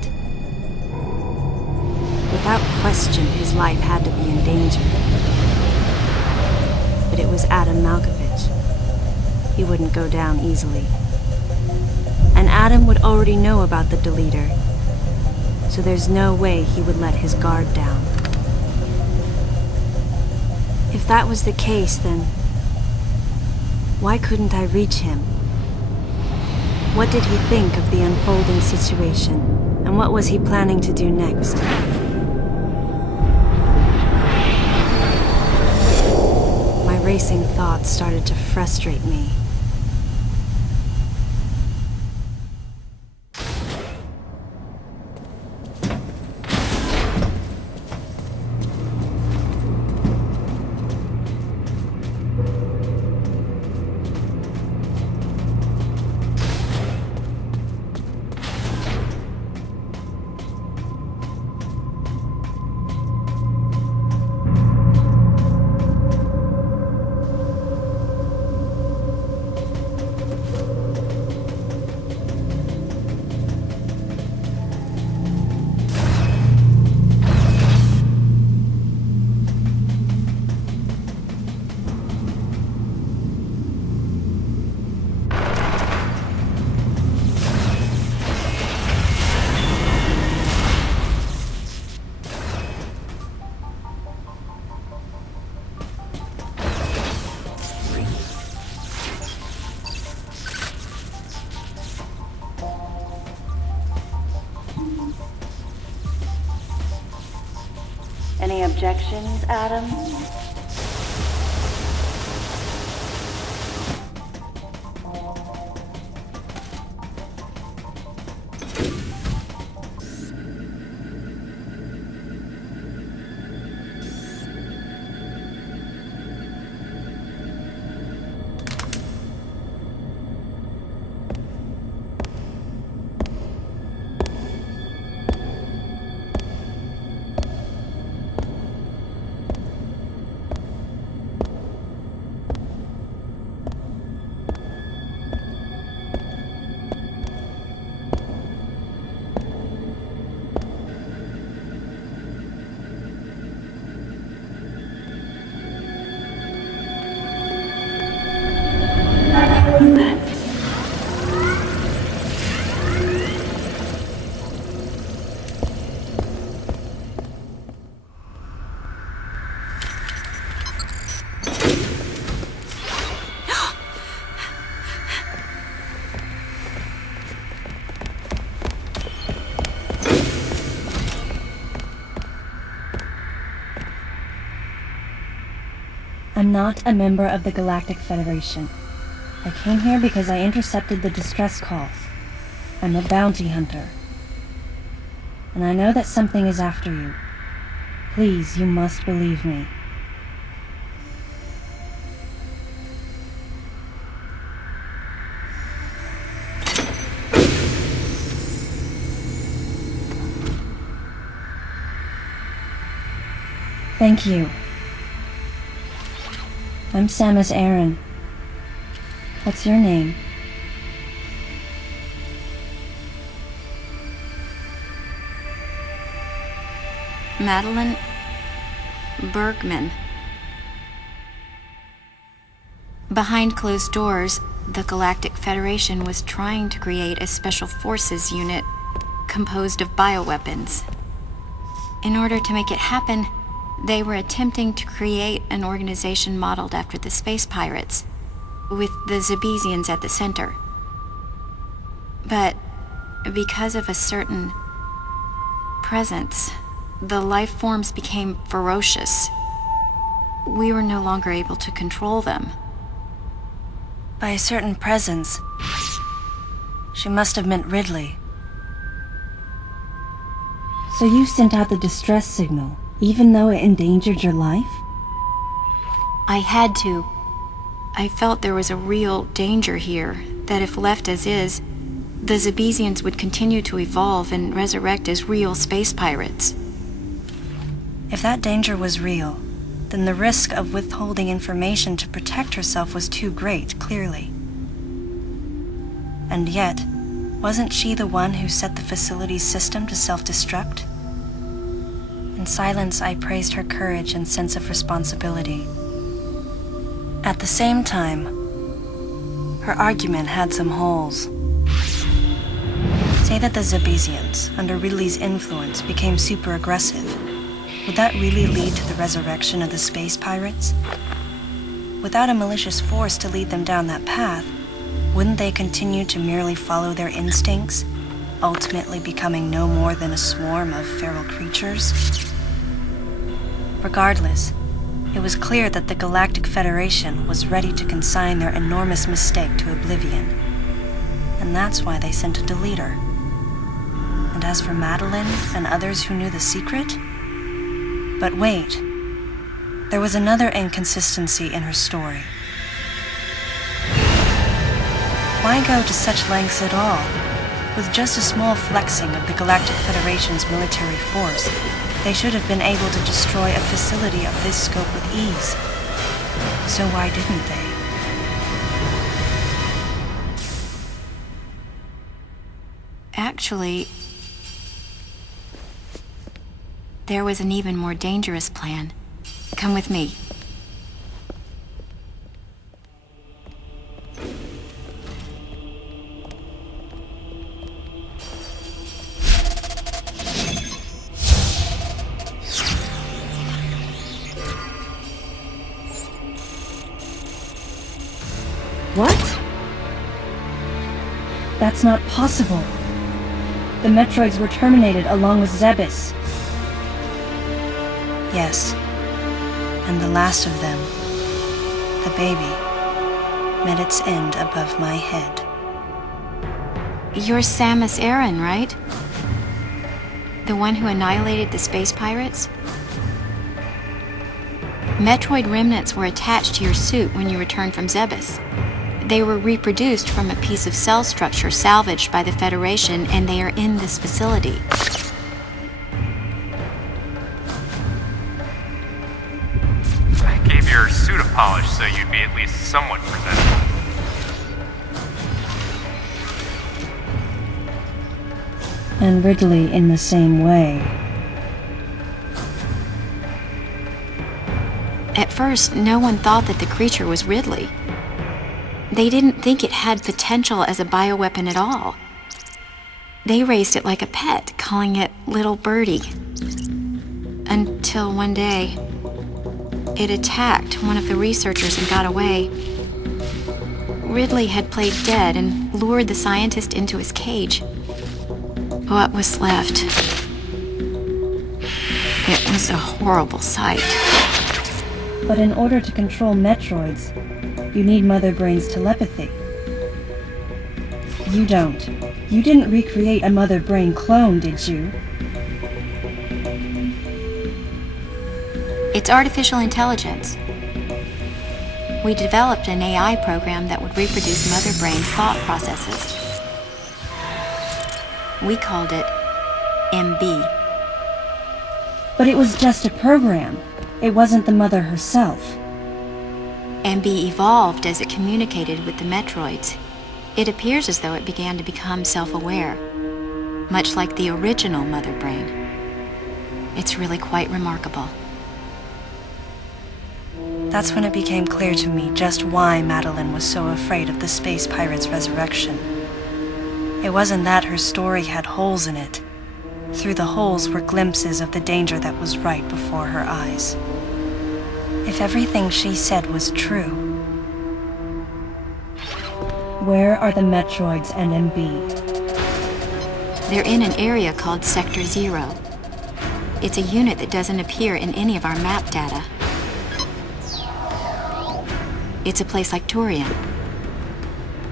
Without question, his life had to be in danger. But it was Adam Malkovich. He wouldn't go down easily. And Adam would already know about the Deleter, so there's no way he would let his guard down. If that was the case, then why couldn't I reach him? What did he think of the unfolding situation, and what was he planning to do next? My racing thoughts started to frustrate me. Any objections, Adam? I'm not a member of the Galactic Federation. I came here because I intercepted the distress call. I'm a bounty hunter. And I know that something is after you. Please, you must believe me. Thank you. I'm Samus Aran. What's your name? Madeline Bergman. Behind closed doors, the Galactic Federation was trying to create a special forces unit composed of bioweapons. In order to make it happen, they were attempting to create an organization modeled after the space pirates, with the Zebesians at the center. But because of a certain presence, the life forms became ferocious. We were no longer able to control them. By a certain presence, she must have meant Ridley. So you sent out the distress signal, even though it endangered your life? I had to. I felt there was a real danger here, that if left as is, the Zebesians would continue to evolve and resurrect as real space pirates. If that danger was real, then the risk of withholding information to protect herself was too great, clearly. And yet, wasn't she the one who set the facility's system to self-destruct? In silence, I praised her courage and sense of responsibility. At the same time, her argument had some holes. Say that the Zebesians, under Ridley's influence, became super aggressive. Would that really lead to the resurrection of the space pirates? Without a malicious force to lead them down that path, wouldn't they continue to merely follow their instincts, ultimately becoming no more than a swarm of feral creatures? Regardless, it was clear that the Galactic Federation was ready to consign their enormous mistake to oblivion. And that's why they sent a deleter. And as for Madeline and others who knew the secret? But wait, there was another inconsistency in her story. Why go to such lengths at all? With just a small flexing of the Galactic Federation's military force, they should have been able to destroy a facility of this scope with ease. So why didn't they? Actually, there was an even more dangerous plan. Come with me. What? That's not possible. The Metroids were terminated along with Zebes. Yes, and the last of them, the baby, met its end above my head. You're Samus Aran, right? The one who annihilated the space pirates? Metroid remnants were attached to your suit when you returned from Zebes. They were reproduced from a piece of cell structure salvaged by the Federation, and they are in this facility. I gave your suit a polish so you'd be at least somewhat presentable. And Ridley in the same way. At first, no one thought that the creature was Ridley. They didn't think it had potential as a bioweapon at all. They raised it like a pet, calling it Little Birdie. Until one day, it attacked one of the researchers and got away. Ridley had played dead and lured the scientist into his cage. What was left? It was a horrible sight. But in order to control Metroids, you need Mother Brain's telepathy. You don't. You didn't recreate a Mother Brain clone, did you? It's artificial intelligence. We developed an AI program that would reproduce Mother Brain's thought processes. We called it MB. But it was just a program. It wasn't the Mother herself. MB evolved as it communicated with the Metroids. It appears as though it began to become self-aware, much like the original Mother Brain. It's really quite remarkable. That's when it became clear to me just why Madeline was so afraid of the space pirate's resurrection. It wasn't that her story had holes in it. Through the holes were glimpses of the danger that was right before her eyes. If everything she said was true, where are the Metroids and MB? They're in an area called Sector 0. It's a unit that doesn't appear in any of our map data. It's a place like Turian,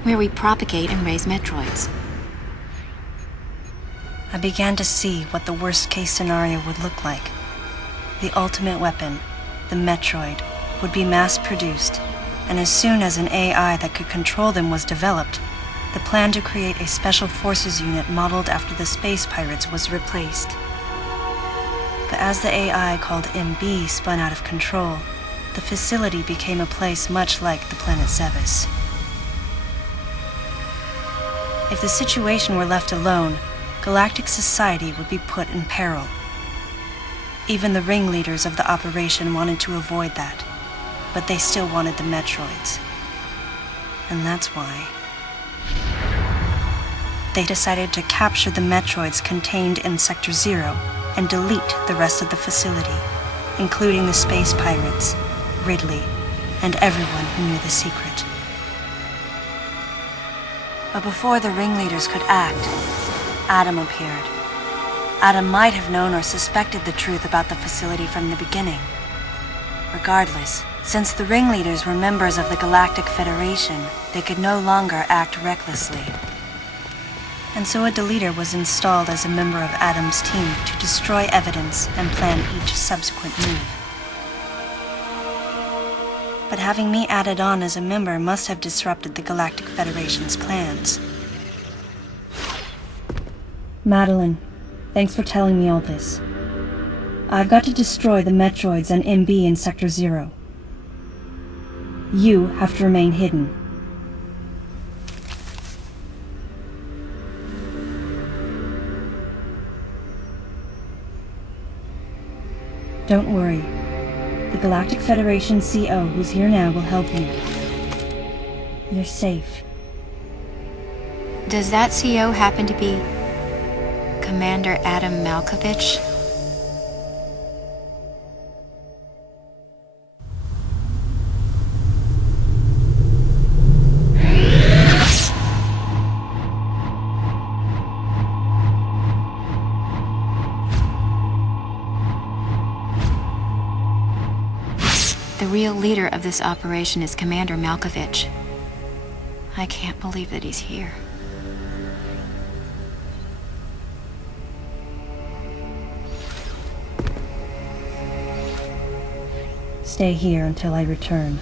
where we propagate and raise Metroids. I began to see what the worst-case scenario would look like. The ultimate weapon, the Metroid, would be mass-produced, and as soon as an AI that could control them was developed, the plan to create a special forces unit modeled after the space pirates was replaced. But as the AI called MB spun out of control, the facility became a place much like the planet Zebes. If the situation were left alone, galactic society would be put in peril. Even the ringleaders of the operation wanted to avoid that, but they still wanted the Metroids. And that's why they decided to capture the Metroids contained in Sector 0 and delete the rest of the facility, including the space pirates, Ridley, and everyone who knew the secret. But before the ringleaders could act, Adam appeared. Adam might have known or suspected the truth about the facility from the beginning. Regardless, since the ringleaders were members of the Galactic Federation, they could no longer act recklessly. And so a deleter was installed as a member of Adam's team to destroy evidence and plan each subsequent move. But having me added on as a member must have disrupted the Galactic Federation's plans. Madeline, thanks for telling me all this. I've got to destroy the Metroids and MB in Sector 0. You have to remain hidden. Don't worry. The Galactic Federation CO who's here now will help you. You're safe. Does that CO happen to be Commander Adam Malkovich? The real leader of this operation is Commander Malkovich. I can't believe that he's here. Stay here until I return.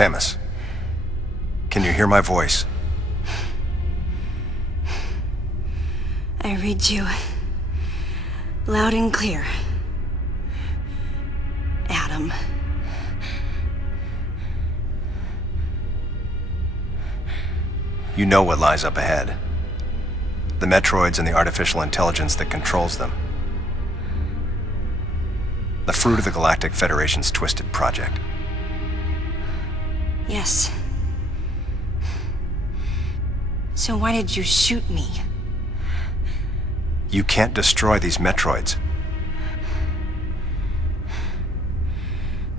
Samus, can you hear my voice? I read you loud and clear, Adam. You know what lies up ahead. The Metroids and the artificial intelligence that controls them. The fruit of the Galactic Federation's twisted project. Yes. So why did you shoot me? You can't destroy these Metroids.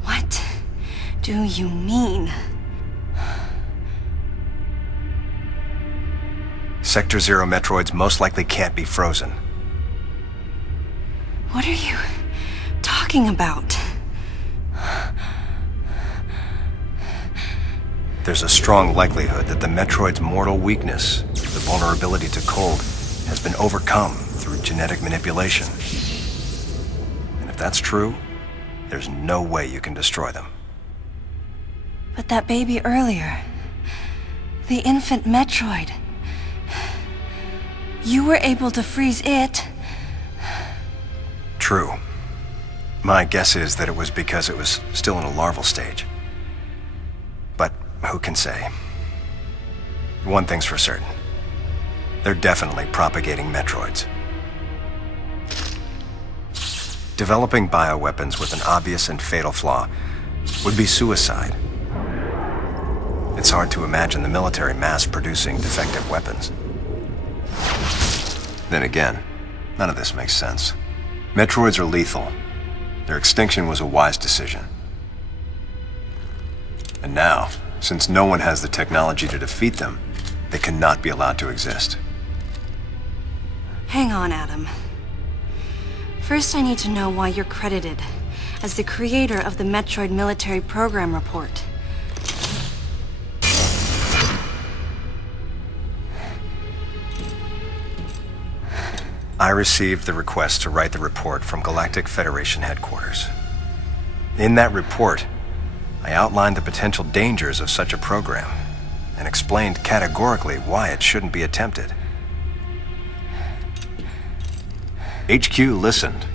What do you mean? Sector Zero Metroids most likely can't be frozen. What are you talking about? There's a strong likelihood that the Metroid's mortal weakness, the vulnerability to cold, has been overcome through genetic manipulation. And if that's true, there's no way you can destroy them. But that baby earlier, the infant Metroid, you were able to freeze it. True. My guess is that it was because it was still in a larval stage. But who can say? One thing's for certain. They're definitely propagating Metroids. Developing bioweapons with an obvious and fatal flaw would be suicide. It's hard to imagine the military mass-producing defective weapons. Then again, none of this makes sense. Metroids are lethal. Their extinction was a wise decision. And now, since no one has the technology to defeat them, they cannot be allowed to exist. Hang on, Adam. First, I need to know why you're credited as the creator of the Metroid Military Program Report. I received the request to write the report from Galactic Federation headquarters. In that report, I outlined the potential dangers of such a program and explained categorically why it shouldn't be attempted. HQ listened,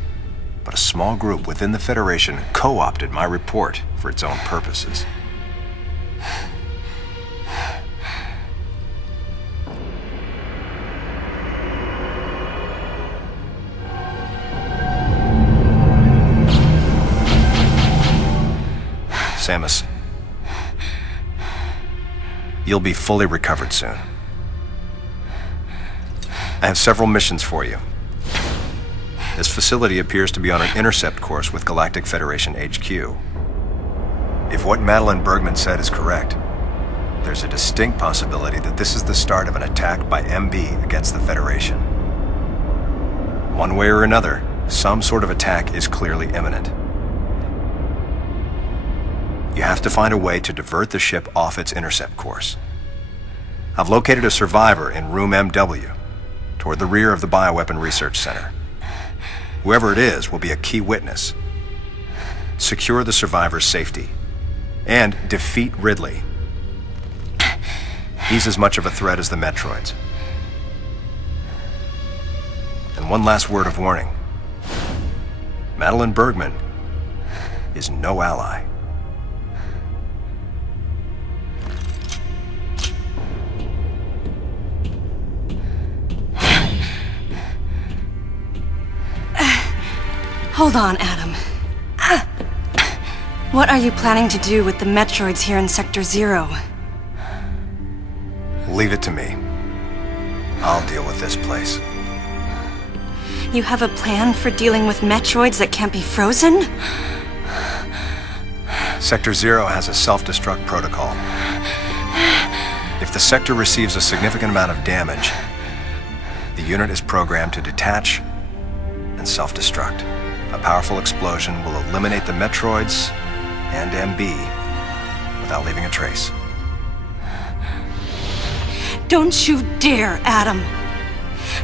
but a small group within the Federation co-opted my report for its own purposes. Samus, you'll be fully recovered soon. I have several missions for you. This facility appears to be on an intercept course with Galactic Federation HQ. If what Madeline Bergman said is correct, there's a distinct possibility that this is the start of an attack by MB against the Federation. One way or another, some sort of attack is clearly imminent. You have to find a way to divert the ship off its intercept course. I've located a survivor in room MW, toward the rear of the Bioweapon Research Center. Whoever it is will be a key witness. Secure the survivors' safety. And defeat Ridley. He's as much of a threat as the Metroids. And one last word of warning. Madeline Bergman is no ally. Hold on, Adam. What are you planning to do with the Metroids here in Sector 0? Leave it to me. I'll deal with this place. You have a plan for dealing with Metroids that can't be frozen? Sector 0 has a self-destruct protocol. If the sector receives a significant amount of damage, the unit is programmed to detach and self-destruct. A powerful explosion will eliminate the Metroids and MB without leaving a trace. Don't you dare, Adam.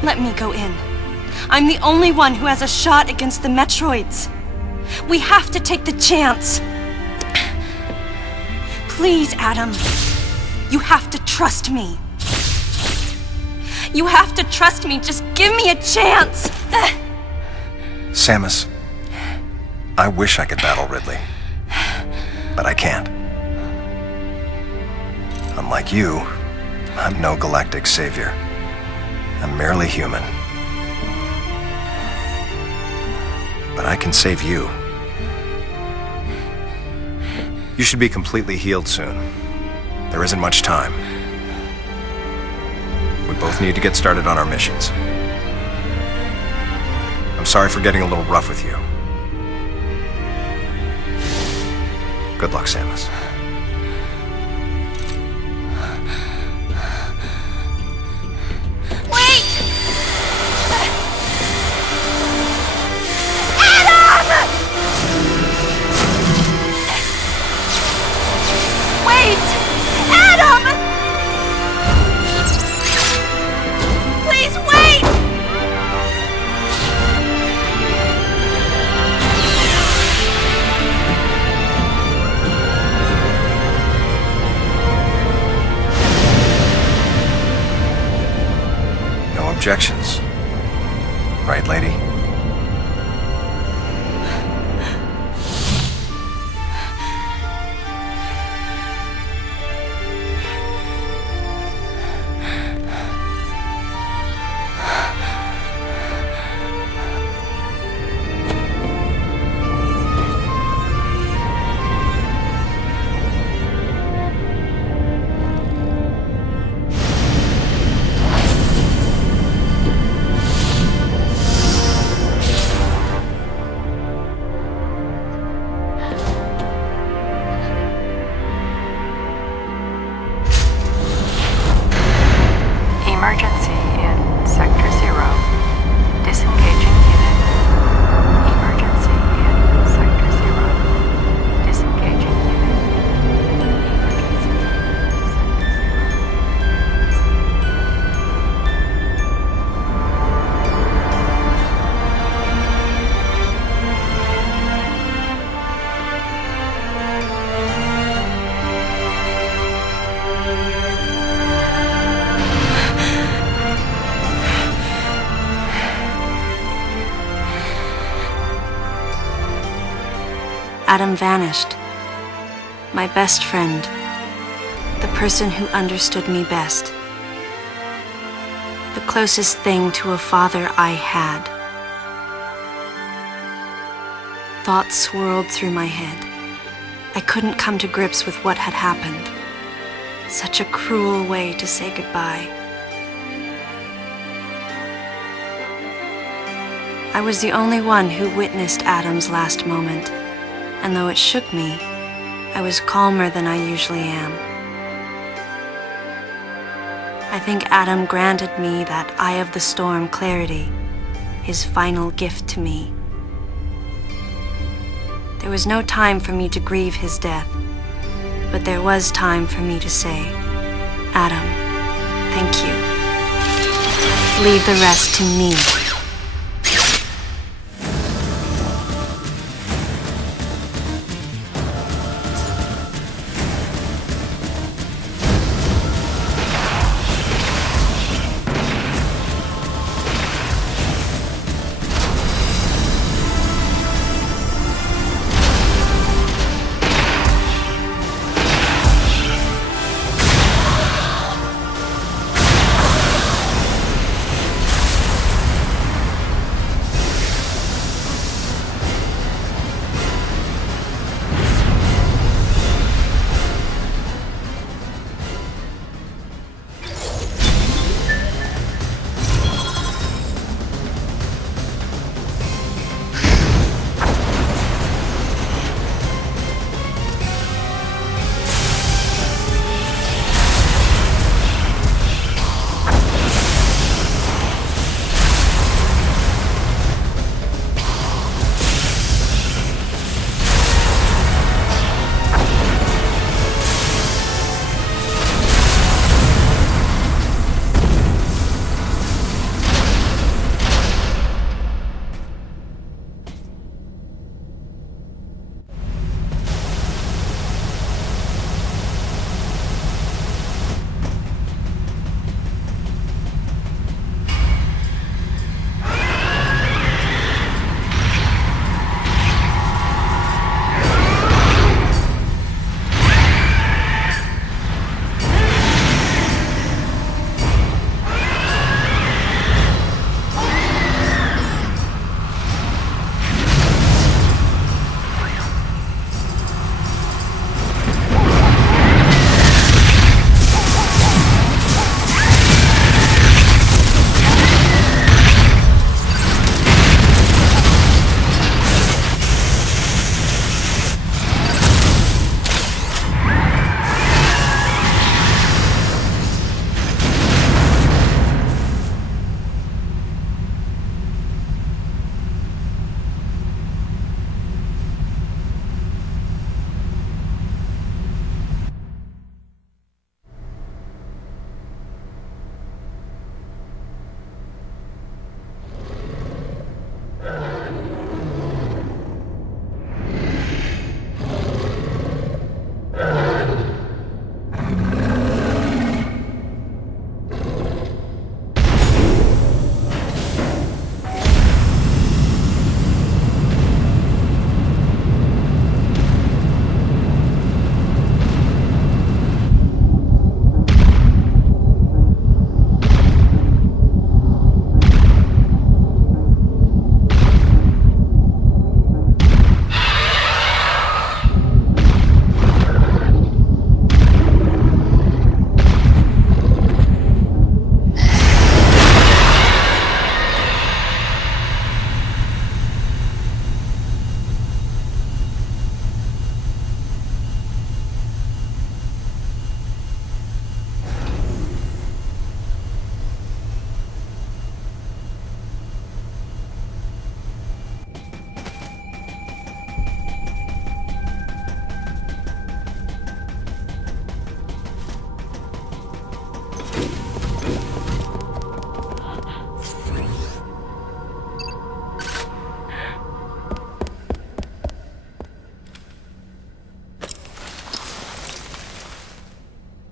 Let me go in. I'm the only one who has a shot against the Metroids. We have to take the chance. Please, Adam. You have to trust me. You have to trust me. Just give me a chance. Samus, I wish I could battle Ridley, but I can't. Unlike you, I'm no galactic savior. I'm merely human. But I can save you. You should be completely healed soon. There isn't much time. We both need to get started on our missions. I'm sorry for getting a little rough with you. Good luck, Samus. Wait! Adam! Wait! Adam! Please wait! No objections. Right, lady? Emergency in Sector 0. Disengaging unit. Emergency in Sector 0. Disengaging unit. Adam vanished. My best friend. The person who understood me best. The closest thing to a father I had. Thoughts swirled through my head. I couldn't come to grips with what had happened. Such a cruel way to say goodbye. I was the only one who witnessed Adam's last moment, and though it shook me, I was calmer than I usually am. I think Adam granted me that Eye of the Storm clarity, his final gift to me. There was no time for me to grieve his death, but there was time for me to say, Adam, thank you. Leave the rest to me.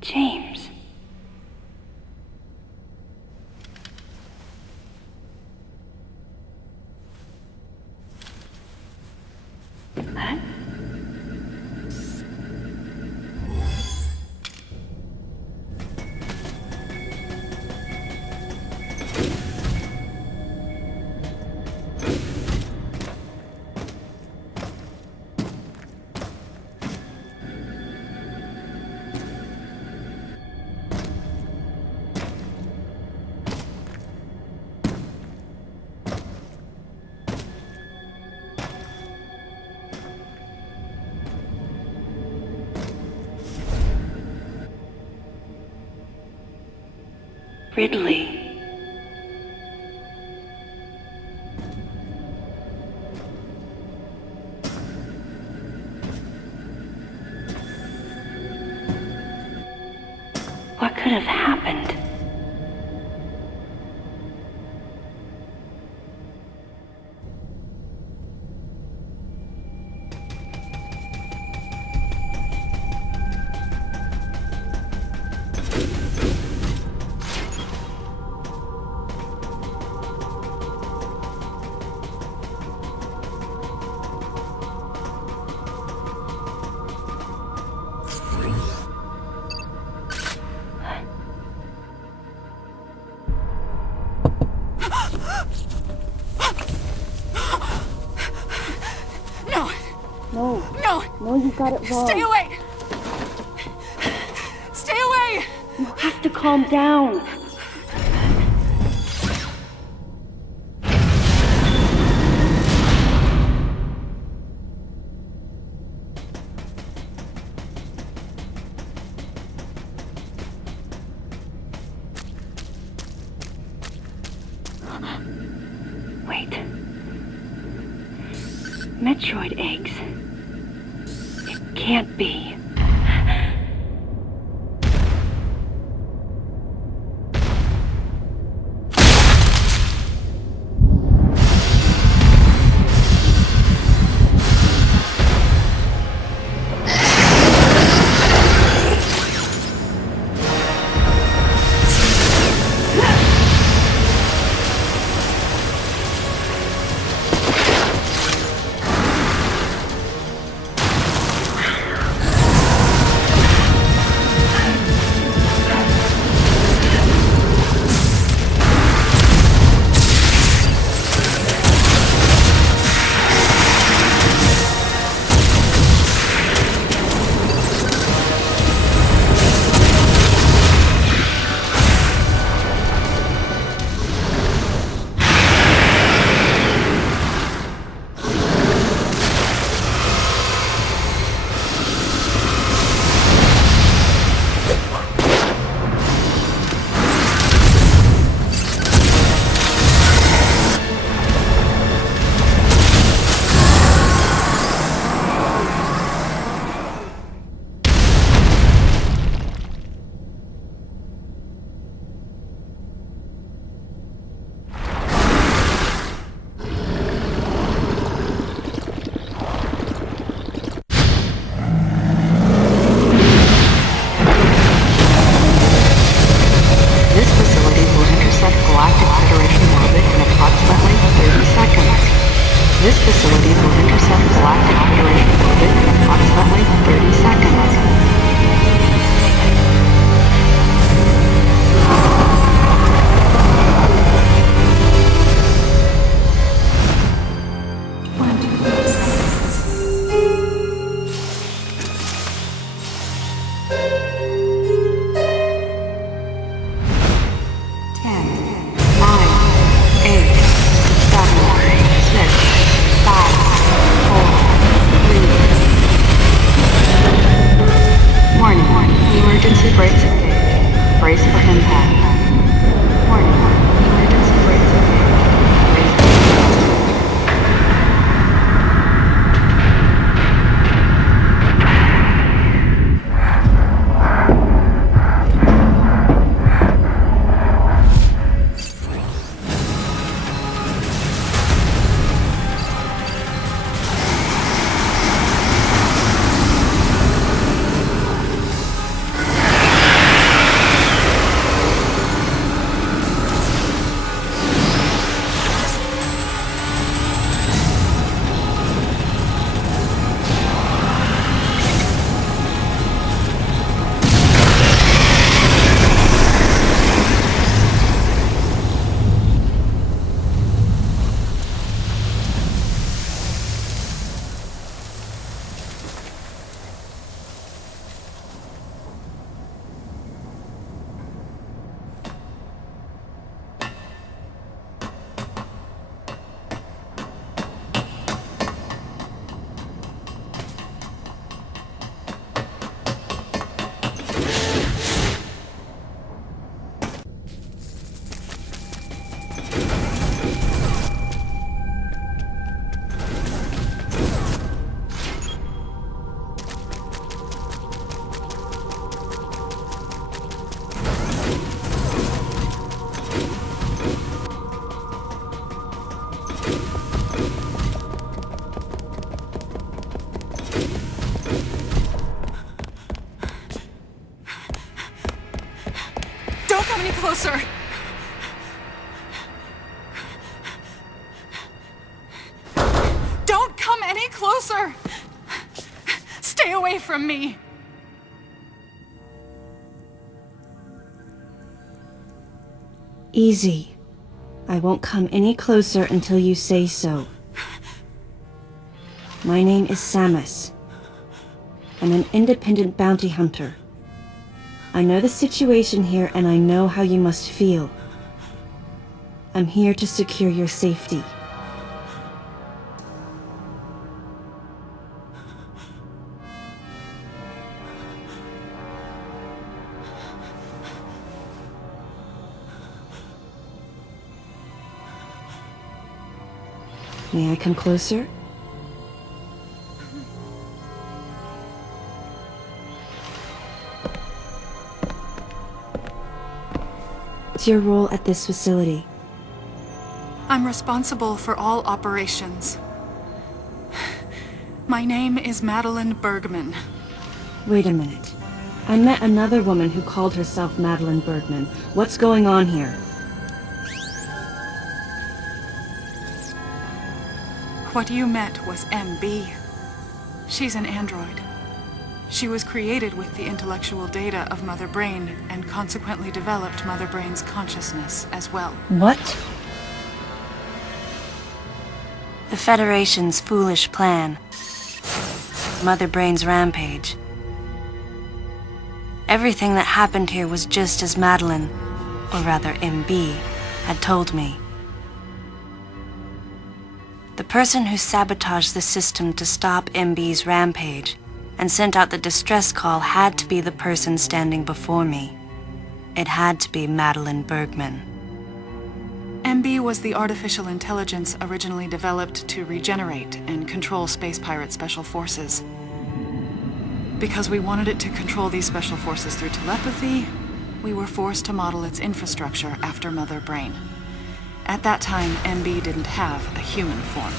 James. Huh? Ridley. What could have happened? No! No, you got it wrong. Stay away! Stay away! You have to calm down. Wait. Metroid eggs. It can't be. closer! Don't come any closer! Stay away from me! Easy. I won't come any closer until you say so. My name is Samus. I'm an independent bounty hunter. I know the situation here and I know how you must feel. I'm here to secure your safety. May I come closer? What's your role at this facility? I'm responsible for all operations. My name is Madeline Bergman. Wait a minute. I met another woman who called herself Madeline Bergman. What's going on here? What you met was MB. She's an android. She was created with the intellectual data of Mother Brain and consequently developed Mother Brain's consciousness as well. What? The Federation's foolish plan. Mother Brain's rampage. Everything that happened here was just as Madeline, or rather MB, had told me. The person who sabotaged the system to stop MB's rampage and sent out the distress call had to be the person standing before me. It had to be Madeline Bergman. MB was the artificial intelligence originally developed to regenerate and control space pirate special forces. Because we wanted it to control these special forces through telepathy, we were forced to model its infrastructure after Mother Brain. At that time, MB didn't have a human form.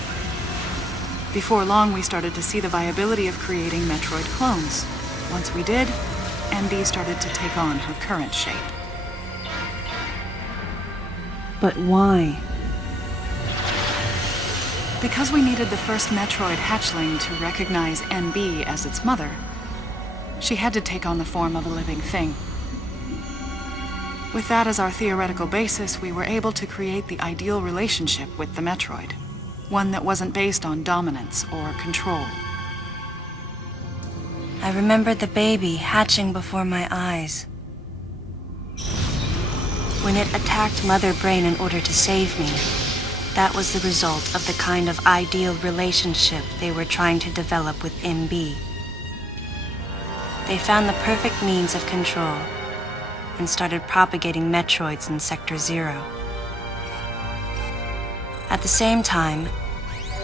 Before long, we started to see the viability of creating Metroid clones. Once we did, MB started to take on her current shape. But why? Because we needed the first Metroid hatchling to recognize MB as its mother, she had to take on the form of a living thing. With that as our theoretical basis, we were able to create the ideal relationship with the Metroid. One that wasn't based on dominance or control. I remembered the baby hatching before my eyes. When it attacked Mother Brain in order to save me, that was the result of the kind of ideal relationship they were trying to develop with MB. They found the perfect means of control and started propagating Metroids in Sector 0. At the same time,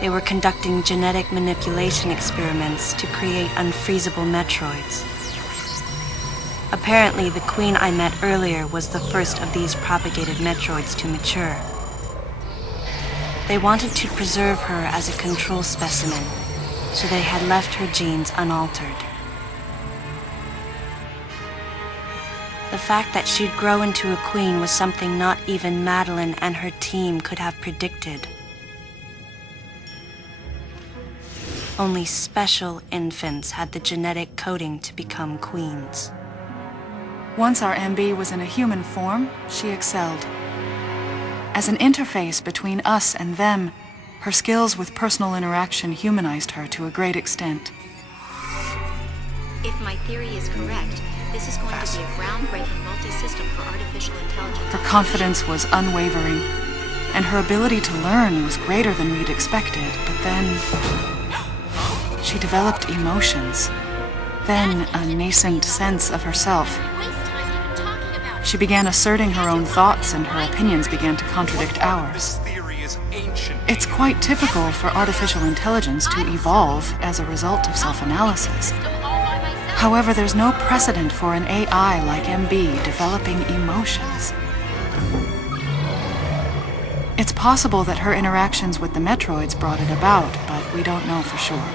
they were conducting genetic manipulation experiments to create unfreezable Metroids. Apparently, the queen I met earlier was the first of these propagated Metroids to mature. They wanted to preserve her as a control specimen, so they had left her genes unaltered. The fact that she'd grow into a queen was something not even Madeline and her team could have predicted. Only special infants had the genetic coding to become queens. Once our MB was in a human form, she excelled. As an interface between us and them, her skills with personal interaction humanized her to a great extent. If my theory is correct, this is going to be a groundbreaking multi-system for artificial intelligence. Her confidence was unwavering, and her ability to learn was greater than we'd expected, but then she developed emotions, then a nascent sense of herself. She began asserting her own thoughts, and her opinions began to contradict ours. It's quite typical for artificial intelligence to evolve as a result of self-analysis. However, there's no precedent for an AI like MB developing emotions. It's possible that her interactions with the Metroids brought it about, but we don't know for sure.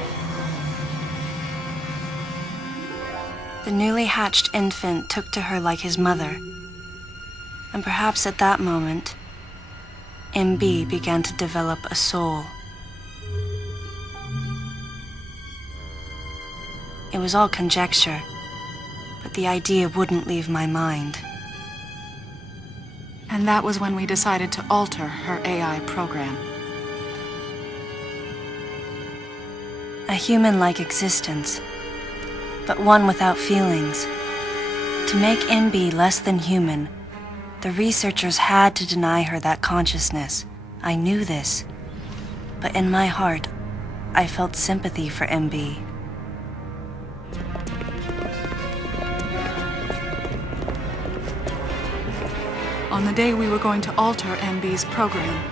The newly hatched infant took to her like his mother. And perhaps at that moment, MB began to develop a soul. It was all conjecture, but the idea wouldn't leave my mind. And that was when we decided to alter her AI program. A human-like existence, but one without feelings. To make MB less than human, the researchers had to deny her that consciousness. I knew this, but in my heart, I felt sympathy for MB. On the day we were going to alter MB's program,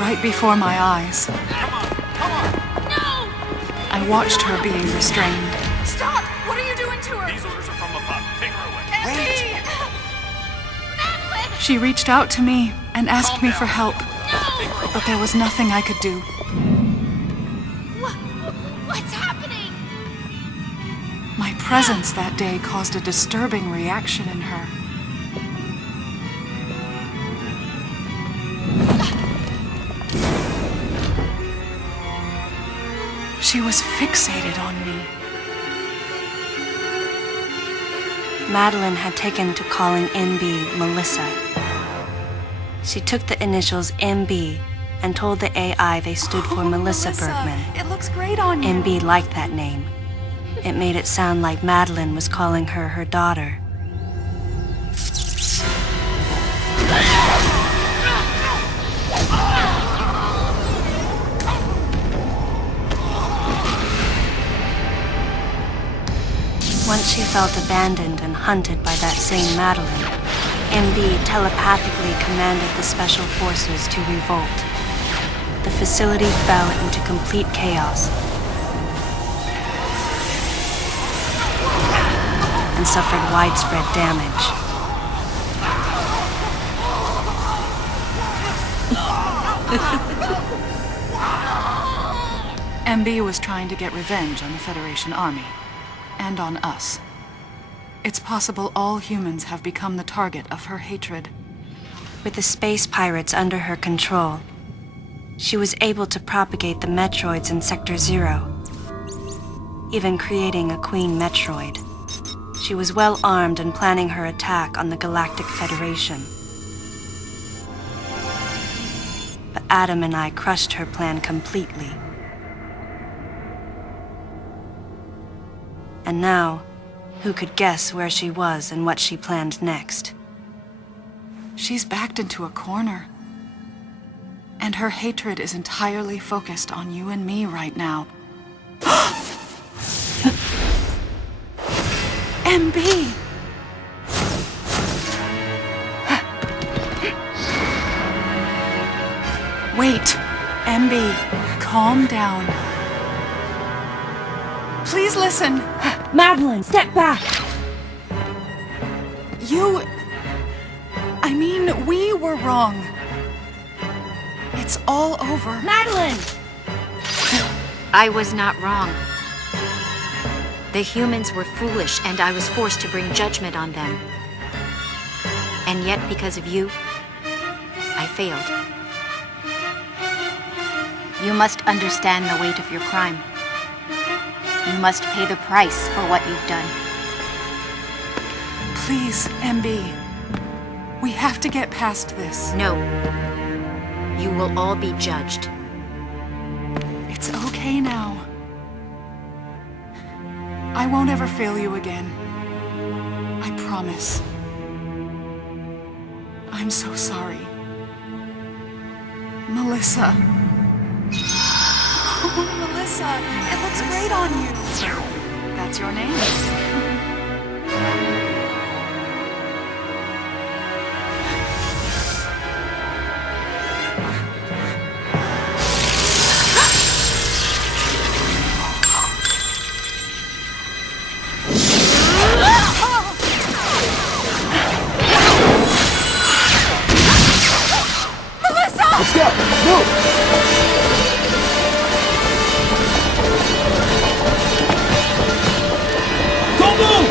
right before my eyes, I watched her being restrained. Stop! What are you doing to her? These orders are from above. Take her away. Madeline! She reached out to me and asked me for help, but there was nothing I could do. What's happening? My presence that day caused a disturbing reaction in her. She was fixated on me. Madeline had taken to calling MB Melissa. She took the initials MB and told the AI they stood for Melissa Bergman. It looks great on you. MB liked that name. It made it sound like Madeline was calling her her daughter. Once she felt abandoned and hunted by that same Madeline, MB telepathically commanded the special forces to revolt. The facility fell into complete chaos and suffered widespread damage. MB was trying to get revenge on the Federation Army. And on us. It's possible all humans have become the target of her hatred. With the space pirates under her control, she was able to propagate the Metroids in Sector 0, even creating a Queen Metroid. She was well armed and planning her attack on the Galactic Federation. But Adam and I crushed her plan completely. And now, who could guess where she was and what she planned next? She's backed into a corner. And her hatred is entirely focused on you and me right now. MB! Wait, MB, calm down. Please listen. Madeline, step back! We were wrong. It's all over. Madeline! I was not wrong. The humans were foolish, and I was forced to bring judgment on them. And yet, because of you, I failed. You must understand the weight of your crime. You must pay the price for what you've done. Please, MB. We have to get past this. No. You will all be judged. It's okay now. I won't ever fail you again. I promise. I'm so sorry. Melissa. Oh, Melissa, it looks great on you. That's your name. Let's go! Move! Don't move!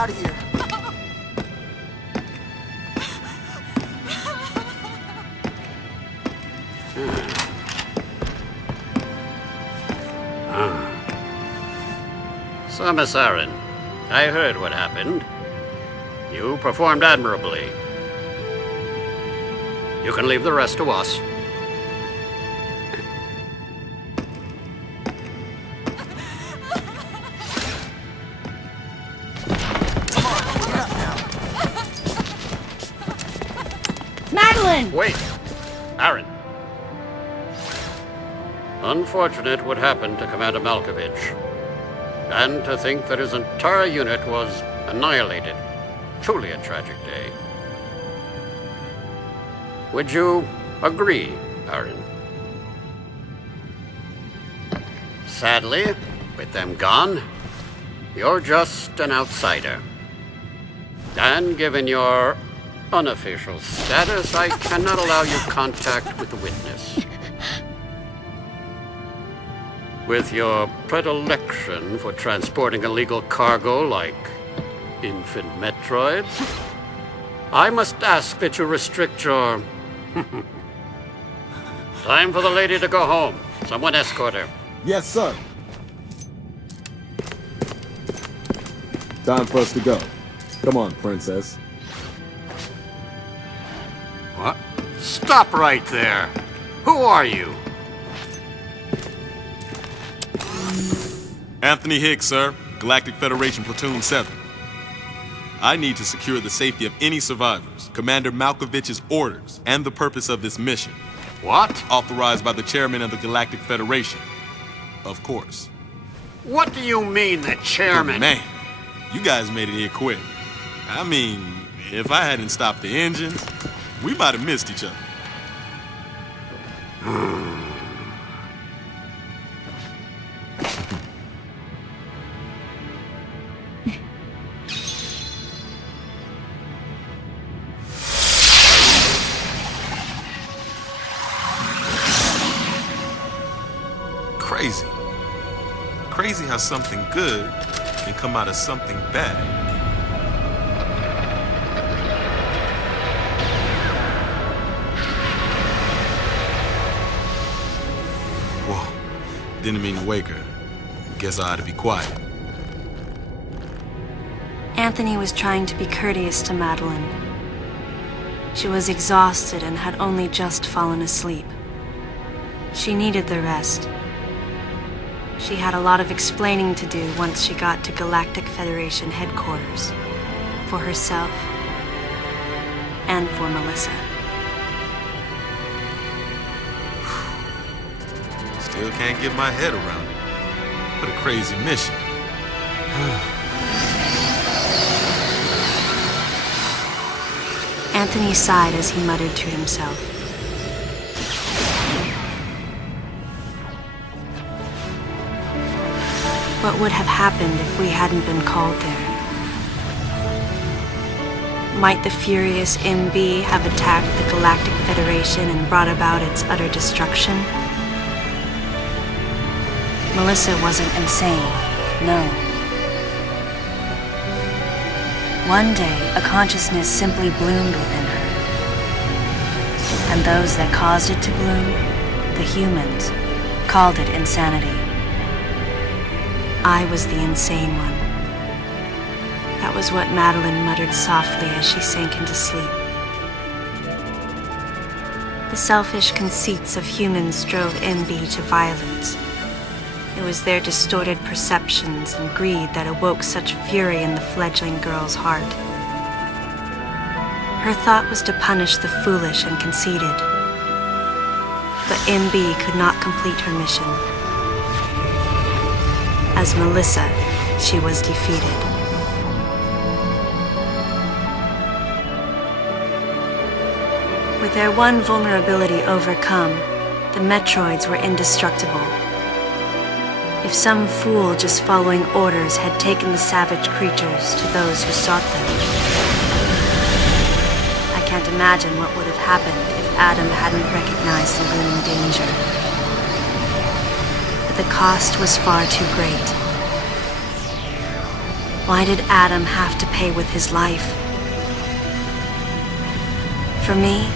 out of here. So, Miss Aaron, I heard what happened. You performed admirably. You can leave the rest to us. Madeline! Wait! Aaron. Unfortunate what happened to Commander Malkovich. And to think that his entire unit was annihilated. Truly a tragic day. Would you agree, Aaron? Sadly, with them gone, you're just an outsider. And given your unofficial status, I cannot allow you contact with the witness. With your predilection for transporting illegal cargo like infant Metroids, I must ask that you restrict your... Time for the lady to go home. Someone escort her. Yes, sir. Time for us to go. Come on, princess. What? Stop right there! Who are you? Anthony Hicks, sir. Galactic Federation Platoon 7. I need to secure the safety of any survivors, Commander Malkovich's orders, and the purpose of this mission. What? Authorized by the chairman of the Galactic Federation. Of course. What do you mean, the chairman? But man, you guys made it here quick. I mean, if I hadn't stopped the engines, we might have missed each other. Crazy. Crazy how something good can come out of something bad. Whoa, didn't mean to wake her. Guess I ought to be quiet. Anthony was trying to be courteous to Madeline. She was exhausted and had only just fallen asleep. She needed the rest. She had a lot of explaining to do once she got to Galactic Federation headquarters. For herself and for Melissa. Still can't get my head around it. What a crazy mission. Anthony sighed as he muttered to himself. What would have happened if we hadn't been called there? Might the furious MB have attacked the Galactic Federation and brought about its utter destruction? Melissa wasn't insane, no. One day, a consciousness simply bloomed within her. And those that caused it to bloom, the humans, called it insanity. I was the insane one. That was what Madeline muttered softly as she sank into sleep. The selfish conceits of humans drove MB to violence. It was their distorted perceptions and greed that awoke such fury in the fledgling girl's heart. Her thought was to punish the foolish and conceited. But MB could not complete her mission. As Melissa, she was defeated. With their one vulnerability overcome, the Metroids were indestructible. If some fool just following orders had taken the savage creatures to those who sought them. I can't imagine what would have happened if Adam hadn't recognized the looming danger. But the cost was far too great. Why did Adam have to pay with his life? For me,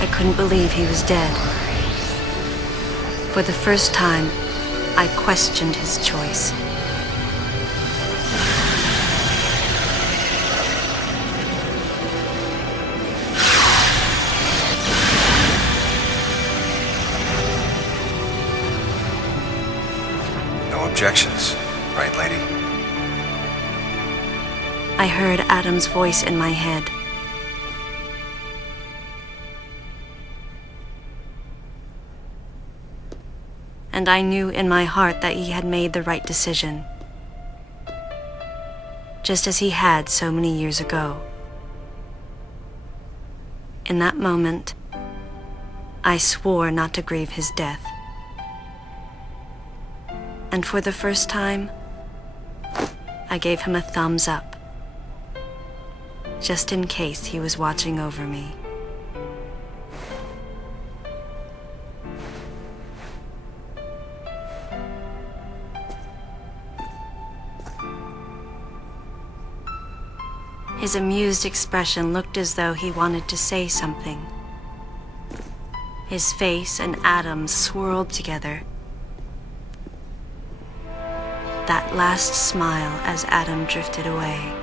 I couldn't believe he was dead. For the first time, I questioned his choice. No objections, right, lady? I heard Adam's voice in my head. And I knew in my heart that he had made the right decision, just as he had so many years ago. In that moment, I swore not to grieve his death. And for the first time, I gave him a thumbs up, just in case he was watching over me. His amused expression looked as though he wanted to say something. His face and Adam's swirled together. That last smile as Adam drifted away.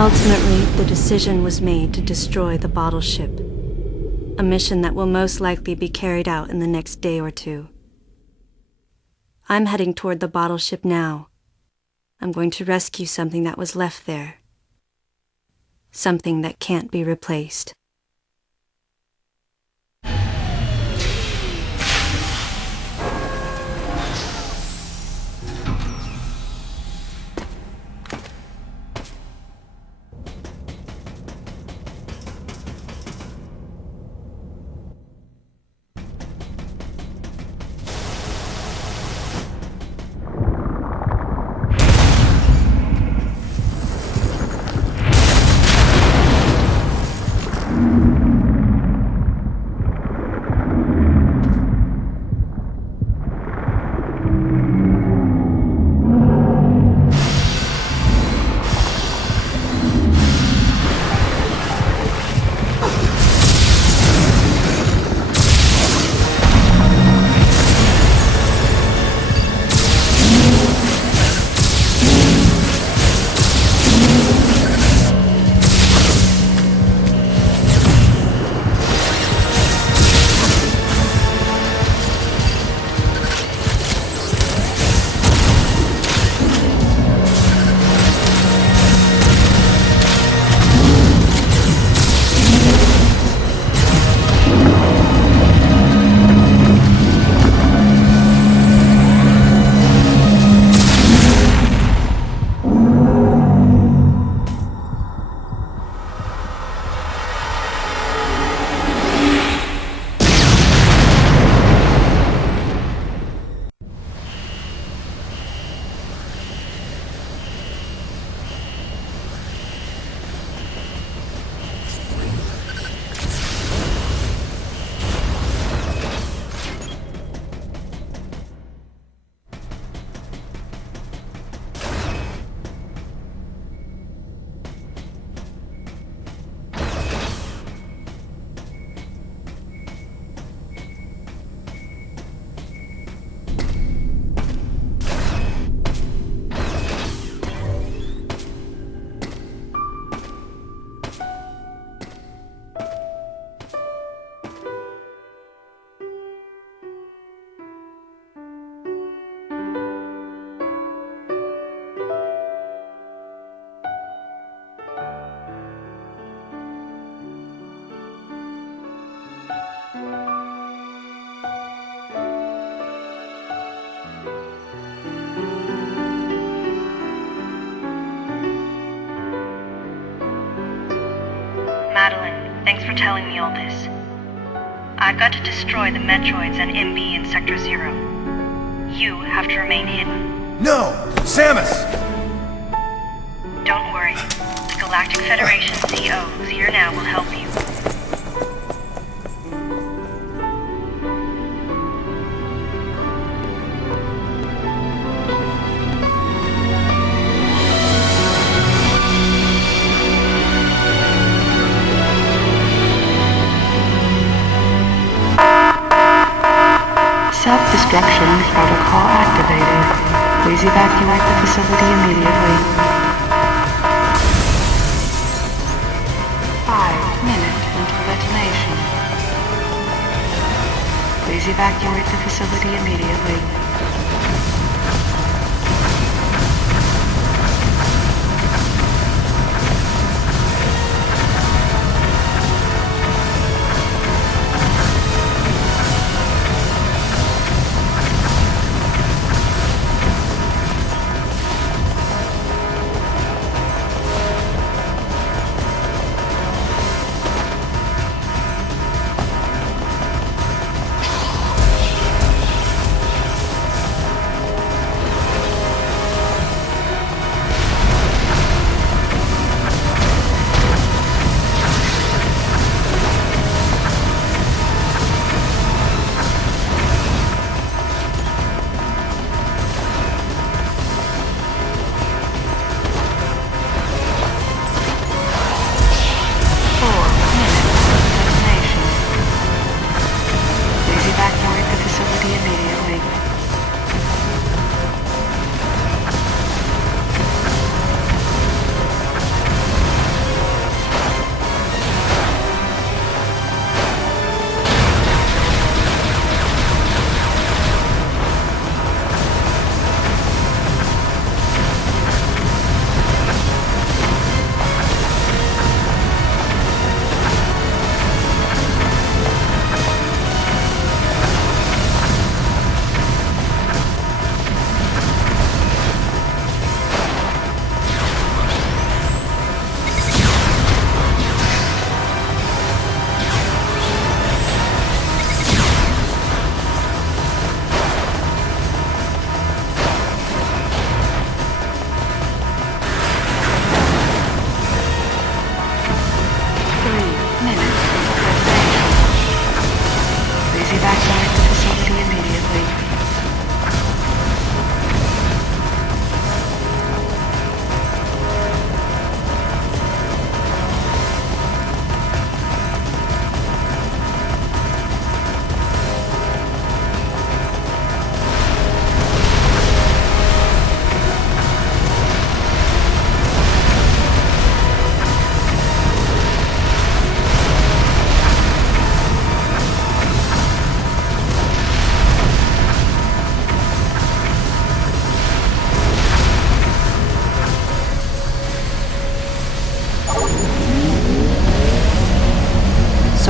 Ultimately, the decision was made to destroy the bottle ship, a mission that will most likely be carried out in the next day or two. I'm heading toward the bottle ship now. I'm going to rescue something that was left there. Something that can't be replaced. Madeline, thanks for telling me all this. I've got to destroy the Metroids and MB in Sector 0. You have to remain hidden. No! Samus! Don't worry. The Galactic Federation CO, who's here now, will help you. Self-destruction protocol activated. Please evacuate the facility immediately. 5 minutes until detonation. Please evacuate the facility immediately.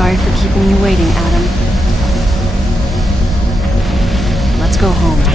Sorry for keeping you waiting, Adam. Let's go home.